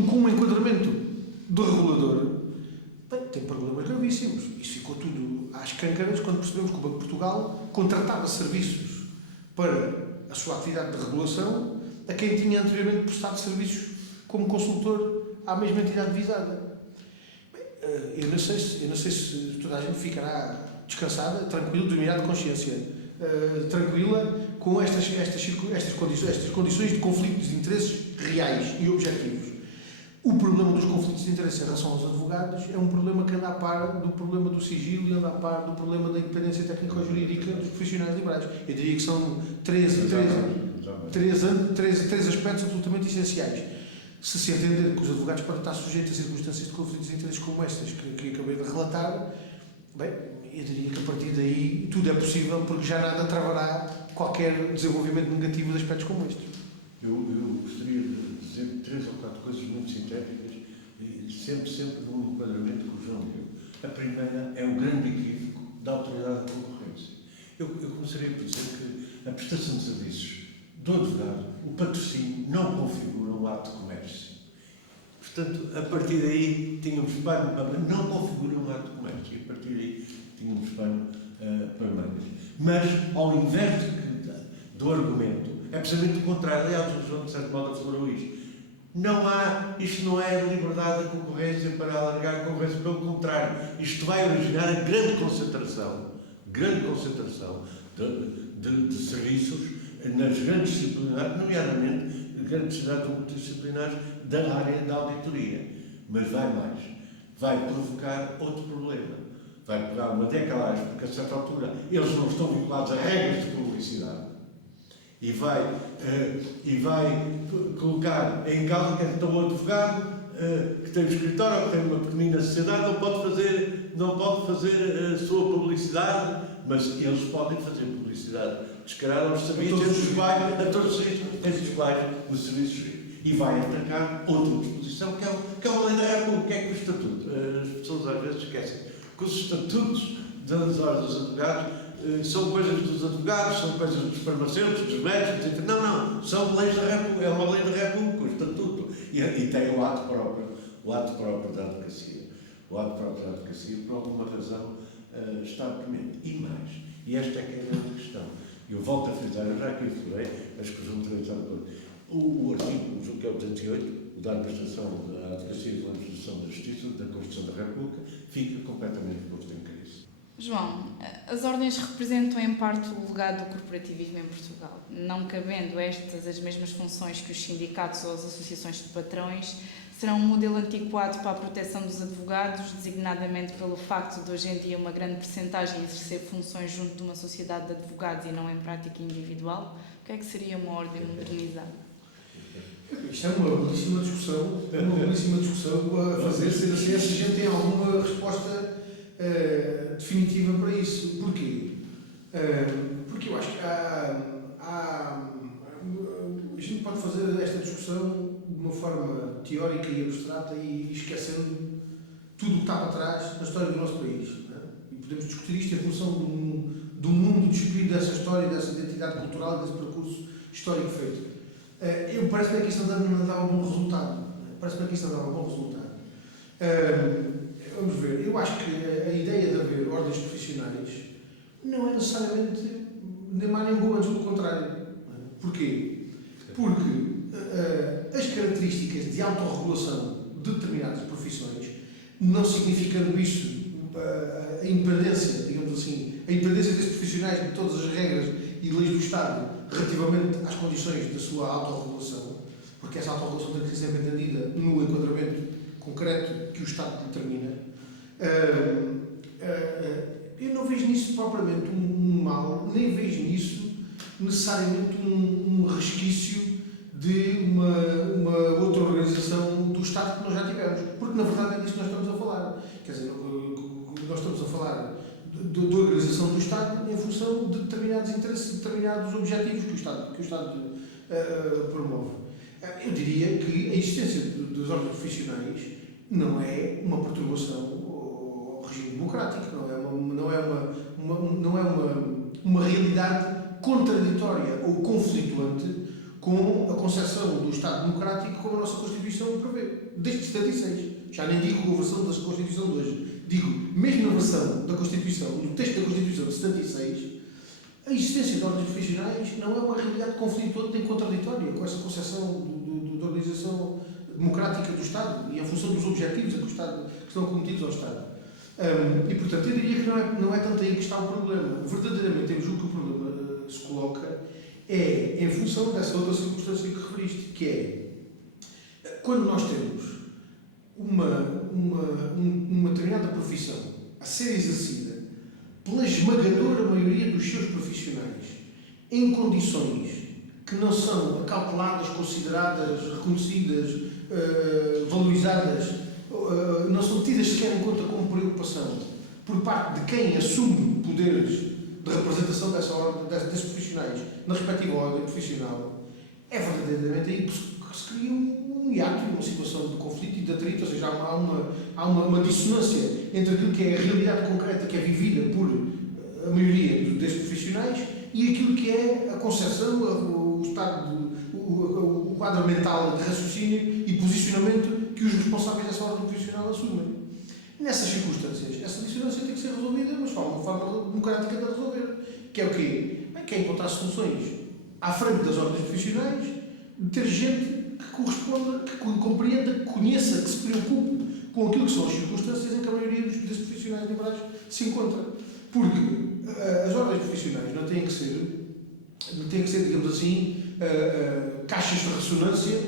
com um enquadramento do regulador, tem problemas gravíssimos. Isso ficou tudo às câncaras quando percebemos que o Banco de Portugal contratava serviços para a sua atividade de regulação a quem tinha anteriormente prestado serviços como consultor à mesma entidade visada. Eu não sei se toda a gente ficará descansada, tranquila, dormirá de consciência tranquila com estas condições de conflitos de interesses reais e objetivos. O problema dos conflitos de interesse em relação aos advogados é um problema que anda a par do problema do sigilo e anda a par do problema da independência técnico-jurídica dos profissionais liberais. Eu diria que são três aspectos absolutamente essenciais. Se entender que os advogados podem estar sujeitos a circunstâncias de conflitos de interesses como estas que acabei de relatar, bem, eu diria que a partir daí tudo é possível, porque já nada travará qualquer desenvolvimento negativo de aspectos como estes. Eu gostaria de dizer 3 ou 4 coisas muito sintéticas e sempre num enquadramento que o João deu. A primeira é o grande equívoco da autoridade da concorrência. Eu começaria por dizer que a prestação de serviços do advogado, o patrocínio, não configura um ato de comércio. Portanto, a partir daí tínhamos pano para mangas, não configura um ato de comércio, e a partir daí tínhamos pano para mangas. Mas, ao invés do argumento, é precisamente o contrário. Aliás, o João de certo modo aflorou isto. Isto não é liberdade da concorrência para alargar a concorrência, pelo contrário, isto vai originar a grande concentração de serviços nas grandes disciplinares, nomeadamente grandes sociedades multidisciplinares da área da auditoria. Mas vai mais. Vai provocar outro problema. Vai pegar uma decalagem, porque a certa altura eles não estão vinculados a regras de publicidade. E vai colocar em causa que então o advogado que tem um escritório ou que tem uma pequenina sociedade não pode fazer a sua publicidade, mas eles podem fazer publicidade descarada aos serviços, entre os quais os serviços. E vai atacar outra disposição, que é uma lei da República, que é que o Estatuto. As pessoas às vezes esquecem que os estatutos das ordens dos advogados são coisas dos advogados, são coisas dos farmacêuticos, dos médicos, etc. Não, são leis da República, é uma lei da República, o Estatuto. E tem o ato próprio da advocacia. O do ato para a advocacia, por alguma razão está premente. E mais, e esta é que é a grande questão. Eu volto a frisar, eu já aqui falei, acho que junto o artigo, julgo que é o 208, o da administração da advocacia e da administração da justiça, da Constituição da República, fica completamente posto em crise. João, as ordens representam em parte o legado do corporativismo em Portugal. Não cabendo estas as mesmas funções que os sindicatos ou as associações de patrões, serão um modelo antiquado para a proteção dos advogados, designadamente pelo facto de hoje em dia uma grande percentagem exercer funções junto de uma sociedade de advogados e não em prática individual. O que é que seria uma ordem modernizada? Isto é uma belíssima discussão, a fazer, se a gente tem alguma resposta definitiva para isso. Porquê? Porque eu acho que a gente pode fazer esta discussão de uma forma teórica e abstrata e esquecendo tudo o que está para trás na história do nosso país. Não é? E podemos discutir isto em função de um mundo despido dessa história, dessa identidade cultural, desse percurso histórico feito. Parece-me que isto não dava um bom resultado. Vamos ver, eu acho que a ideia de haver ordens profissionais não é necessariamente nem má nem boa, antes pelo contrário. Porquê? Porque as características de autorregulação de determinadas profissões, não significando isso a independência, digamos assim, a independência desses profissionais de todas as regras e leis do Estado relativamente às condições da sua autorregulação, porque essa autorregulação tem que ser sempre entendida no enquadramento concreto que o Estado determina. Eu não vejo nisso propriamente um mal, nem vejo nisso necessariamente um resquício de uma outra organização do Estado que nós já tivemos, porque na verdade é disso que nós estamos a falar. Quer dizer, nós estamos a falar da organização do Estado em função de determinados interesses, de determinados objetivos que o Estado promove. Eu diria que a existência das ordens profissionais não é uma perturbação ao regime democrático, não é uma realidade contraditória ou conflituante com a concepção do Estado democrático como a nossa Constituição prevê, desde 76. Já nem digo a versão da Constituição de hoje. Digo, mesmo na versão da Constituição, no texto da Constituição de 76, a existência de ordens profissionais não é uma realidade conflituante nem contraditória com essa concepção da organização democrática do Estado e em função dos objetivos que estão cometidos ao Estado. E, portanto, eu diria que não é tanto aí que está o problema. Verdadeiramente, eu julgo que o problema se coloca em função dessa outra circunstância que referiste, que é quando nós temos uma determinada profissão a ser exercida pela esmagadora maioria dos seus profissionais em condições que não são acauteladas, consideradas, reconhecidas, valorizadas, não são tidas sequer em conta como preocupação por parte de quem assume poderes de representação desses profissionais na respectiva ordem profissional, é verdadeiramente aí que se cria um hiato, uma situação de conflito e de atrito, ou seja, há uma dissonância entre aquilo que é a realidade concreta que é vivida por a maioria desses profissionais e aquilo que é a concepção, o estado, o quadro mental de raciocínio e posicionamento que os responsáveis dessa ordem profissional assumem. Nessas circunstâncias, essa dissonância tem que ser resolvida, mas de uma forma democrática de resolver. Que é o quê? Que é encontrar soluções à frente das ordens profissionais, de ter gente que corresponda, que compreenda, que conheça, que se preocupe com aquilo que são as circunstâncias em que a maioria desses profissionais liberais se encontra. Porque as ordens profissionais não têm que ser, digamos assim, caixas de ressonância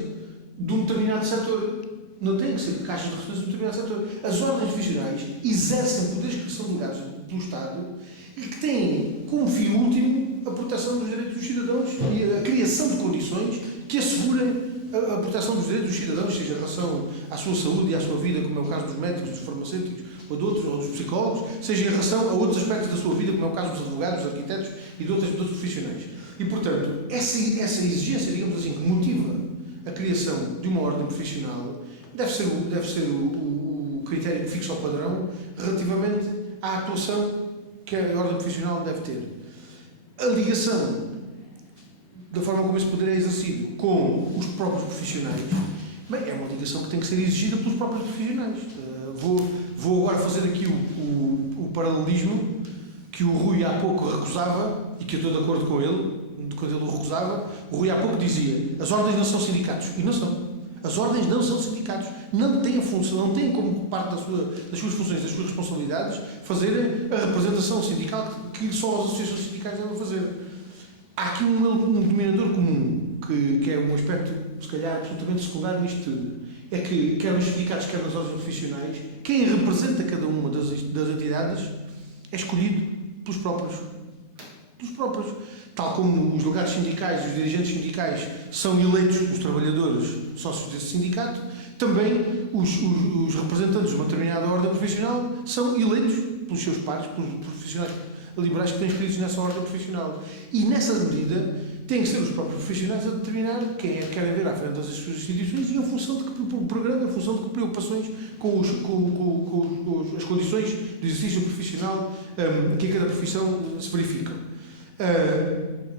de um determinado setor. Não têm que ser caixas de ressonância de um determinado setor. As ordens profissionais exercem poderes que são delegados pelo Estado e que têm como fim último a proteção dos direitos dos cidadãos e a criação de condições que assegurem a proteção dos direitos dos cidadãos, seja em relação à sua saúde e à sua vida, como é o caso dos médicos, dos farmacêuticos ou de outros, ou dos psicólogos, seja em relação a outros aspectos da sua vida, como é o caso dos advogados, dos arquitetos e de outros profissionais. E, portanto, essa exigência, digamos assim, que motiva a criação de uma ordem profissional deve ser o critério que fixa o padrão relativamente à atuação que a ordem profissional deve ter. A ligação, da forma como esse poder é exercido com os próprios profissionais, bem, é uma ligação que tem que ser exigida pelos próprios profissionais. Vou fazer aqui o paralelismo que o Rui há pouco recusava, e que eu estou de acordo com ele, quando ele o recusava. O Rui há pouco dizia: as ordens não são sindicatos. E não são. As ordens não são sindicatos. Não têm a função, não têm como parte das suas funções, das suas responsabilidades, fazer a representação sindical que só as associações sindicais devem fazer. Há aqui um denominador comum, que é um aspecto, se calhar, absolutamente secundário nisto tudo. É que, quer nos sindicatos, quer nas ordens profissionais, quem representa cada uma das entidades é escolhido pelos próprios. Tal como os delegados sindicais e os dirigentes sindicais são eleitos pelos trabalhadores sócios desse sindicato, também os representantes de uma determinada ordem profissional são eleitos pelos seus pares, pelos profissionais liberais que estão inscritos nessa ordem profissional. E nessa medida têm que ser os próprios profissionais a determinar quem é que querem ver à frente das suas instituições e em função de que programa, em função de que preocupações com as condições de exercício profissional que em cada profissão se verificam.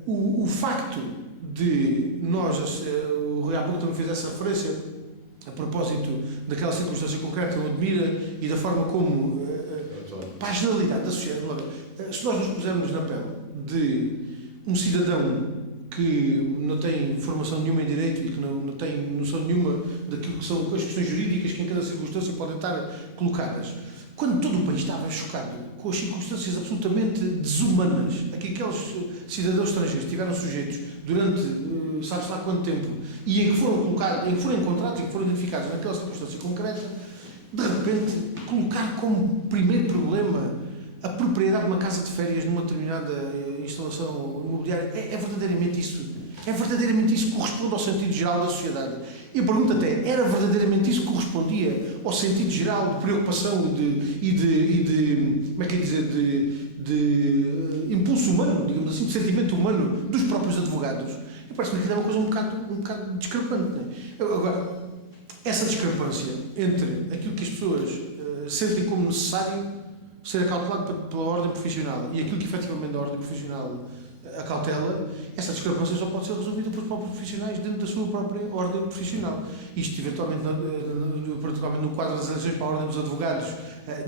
O facto de nós, o Rui há pouco também fez essa referência a propósito daquela circunstância concreta, o admira, e da forma como para a generalidade da sociedade. Se nós nos pusermos na pele de um cidadão que não tem formação nenhuma em direito e que não tem noção nenhuma daquilo que são as questões jurídicas que em cada circunstância podem estar colocadas, quando todo o país estava chocado com as circunstâncias absolutamente desumanas a que aqueles cidadãos estrangeiros estiveram sujeitos durante sabe-se lá quanto tempo e em que foram colocados, em que foram encontrados e que foram identificados naquela circunstância concreta, de repente colocar como primeiro problema a propriedade de uma casa de férias numa determinada instalação imobiliária, é verdadeiramente isso. É verdadeiramente isso que corresponde ao sentido geral da sociedade. Eu pergunto até, era verdadeiramente isso que correspondia ao sentido geral de preocupação como é que é dizer, de impulso humano, digamos assim, de sentimento humano dos próprios advogados? Parece-me que é uma coisa um bocado discrepante. Não é? Agora, essa discrepância entre aquilo que as pessoas sentem como necessário ser acautelado pela ordem profissional e aquilo que efetivamente a ordem profissional acautela, essa discrepância só pode ser resolvida pelos próprios profissionais dentro da sua própria ordem profissional. Isto, eventualmente, particularmente no quadro das eleições para a ordem dos advogados,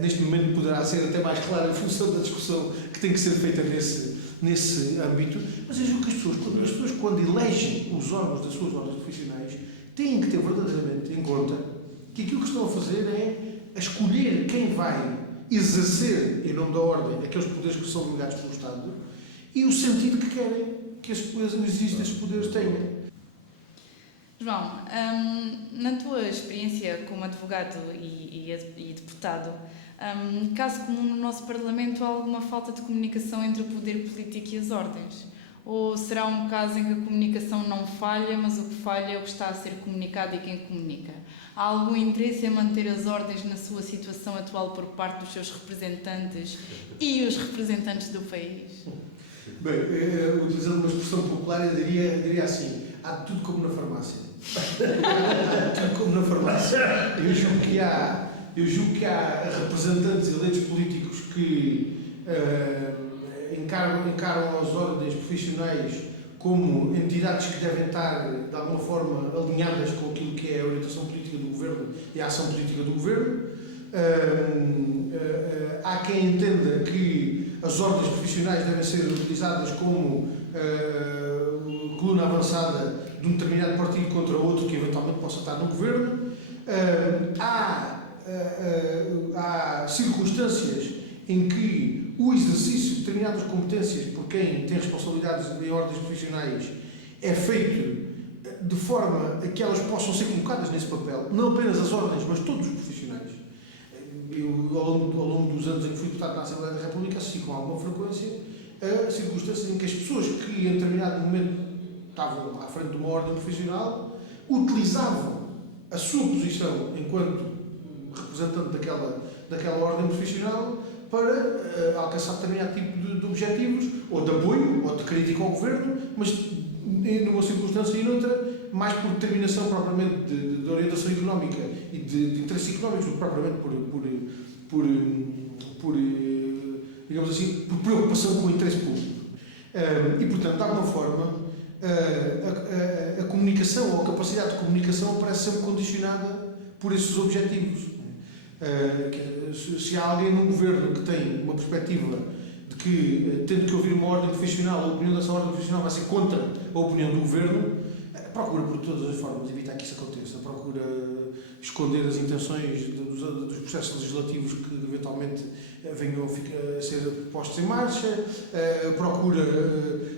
neste momento poderá ser até mais claro em função da discussão que tem que ser feita nesse âmbito, mas eu julgo que as pessoas, quando elegem os órgãos das suas ordens profissionais, têm que ter verdadeiramente em conta que aquilo que estão a fazer é a escolher quem vai exercer, em nome da ordem, aqueles poderes que são delegados pelo Estado e o sentido que querem que o exercício desses poderes tenham. João, na tua experiência como advogado e deputado, caso comum no nosso Parlamento há alguma falta de comunicação entre o poder político e as ordens? Ou será um caso em que a comunicação não falha, mas o que falha é o que está a ser comunicado e quem comunica? Há algum interesse em manter as ordens na sua situação atual por parte dos seus representantes e os representantes do país? Bem, utilizando uma expressão popular, eu diria assim: há tudo como na farmácia. Há tudo como na farmácia. Eu julgo que há representantes eleitos políticos que encaram as ordens profissionais como entidades que devem estar, de alguma forma, alinhadas com aquilo que é a orientação política do Governo e a ação política do Governo. Há quem entenda que as ordens profissionais devem ser utilizadas como coluna avançada de um determinado partido contra outro que eventualmente possa estar no Governo. Há circunstâncias em que o exercício de determinadas competências por quem tem responsabilidades em ordens profissionais é feito de forma a que elas possam ser colocadas nesse papel, não apenas as ordens, mas todos os profissionais. Eu, ao longo dos anos em que fui deputado na Assembleia da República, assisti com alguma frequência a circunstâncias em que as pessoas que em determinado momento estavam à frente de uma ordem profissional utilizavam a sua posição enquanto representante daquela ordem profissional para alcançar determinado tipo de objetivos, ou de apoio, ou de crítica ao Governo, mas numa circunstância e noutra, mais por determinação propriamente de orientação económica e de interesses económicos, do que propriamente por digamos assim, por preocupação com o interesse público. E, portanto, de alguma forma, a comunicação ou a capacidade de comunicação parece sempre condicionada por esses objetivos. Se há alguém no governo que tem uma perspectiva de que, tendo que ouvir uma ordem profissional, a opinião dessa ordem profissional vai ser contra a opinião do governo, procura por todas as formas evitar que isso aconteça, procura esconder as intenções dos processos legislativos que eventualmente venham a ser postos em marcha, procura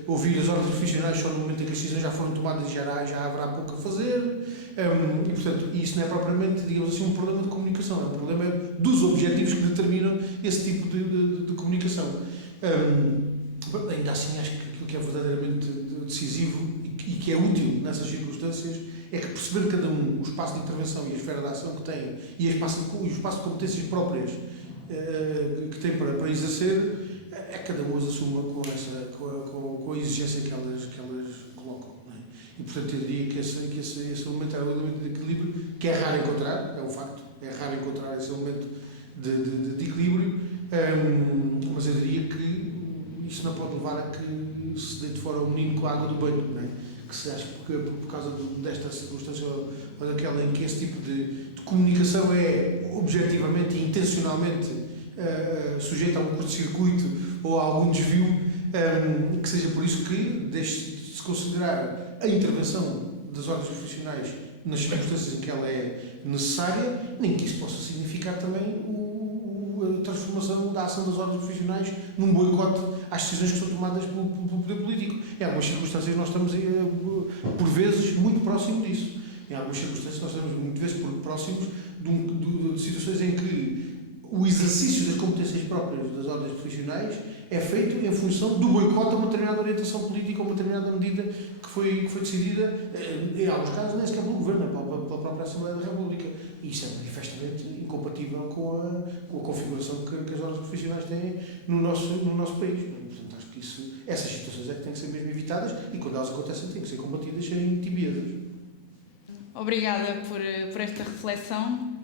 ouvir as ordens profissionais só no momento em que as decisões já foram tomadas e já haverá pouco a fazer, e portanto isso não é propriamente, digamos assim, um problema de comunicação, é um problema dos objetivos que determinam esse tipo de comunicação. Ainda assim acho que aquilo que é verdadeiramente decisivo e que é útil nessas circunstâncias é que, percebendo cada um o espaço de intervenção e a esfera de ação que tem e o espaço de competências próprias que tem para exercer, cada um as assuma com a exigência que elas colocam. Não é? E portanto eu diria que esse elemento é um elemento de equilíbrio que é raro encontrar, é um facto, é raro encontrar esse elemento de equilíbrio, mas eu diria que isso não pode levar a que se deite fora o menino com a água do banho, não é? Que se acha que por causa desta circunstância ou daquela em que esse tipo de comunicação é objetivamente e intencionalmente sujeito a um curto-circuito ou a algum desvio, que seja por isso que deixe de se considerar a intervenção das ordens profissionais nas circunstâncias em que ela é necessária, nem que isso possa significar também a transformação da ação das ordens profissionais num boicote às decisões que são tomadas pelo poder político. Em algumas circunstâncias nós estamos, por vezes, muito próximos disso. Em algumas circunstâncias nós estamos, muitas vezes, próximos de situações em que o exercício das competências próprias das ordens profissionais é feito em função do boicote a uma determinada orientação política ou uma determinada medida que foi decidida, em alguns casos, nem sequer pelo Governo, pela própria Assembleia da República. E isso é manifestamente incompatível com a configuração que as ordens profissionais têm no nosso país. Portanto, acho que essas situações é que têm que ser mesmo evitadas e, quando elas acontecem, têm que ser combatidas sem tibiezas. Obrigada por esta reflexão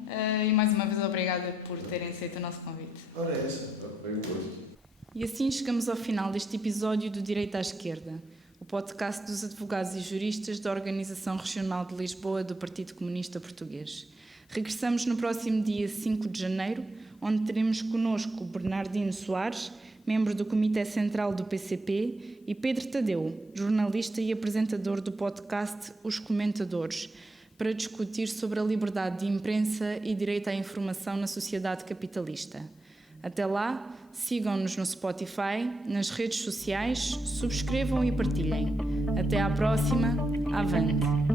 e, mais uma vez, obrigada por terem aceito o nosso convite. Ora, é essa. Bem gosto. E assim chegamos ao final deste episódio do Direito à Esquerda, o podcast dos advogados e juristas da Organização Regional de Lisboa do Partido Comunista Português. Regressamos no próximo dia 5 de janeiro, onde teremos connosco Bernardino Soares, membro do Comitê Central do PCP, e Pedro Tadeu, jornalista e apresentador do podcast Os Comentadores, para discutir sobre a liberdade de imprensa e direito à informação na sociedade capitalista. Até lá, sigam-nos no Spotify, nas redes sociais, subscrevam e partilhem. Até à próxima, avante!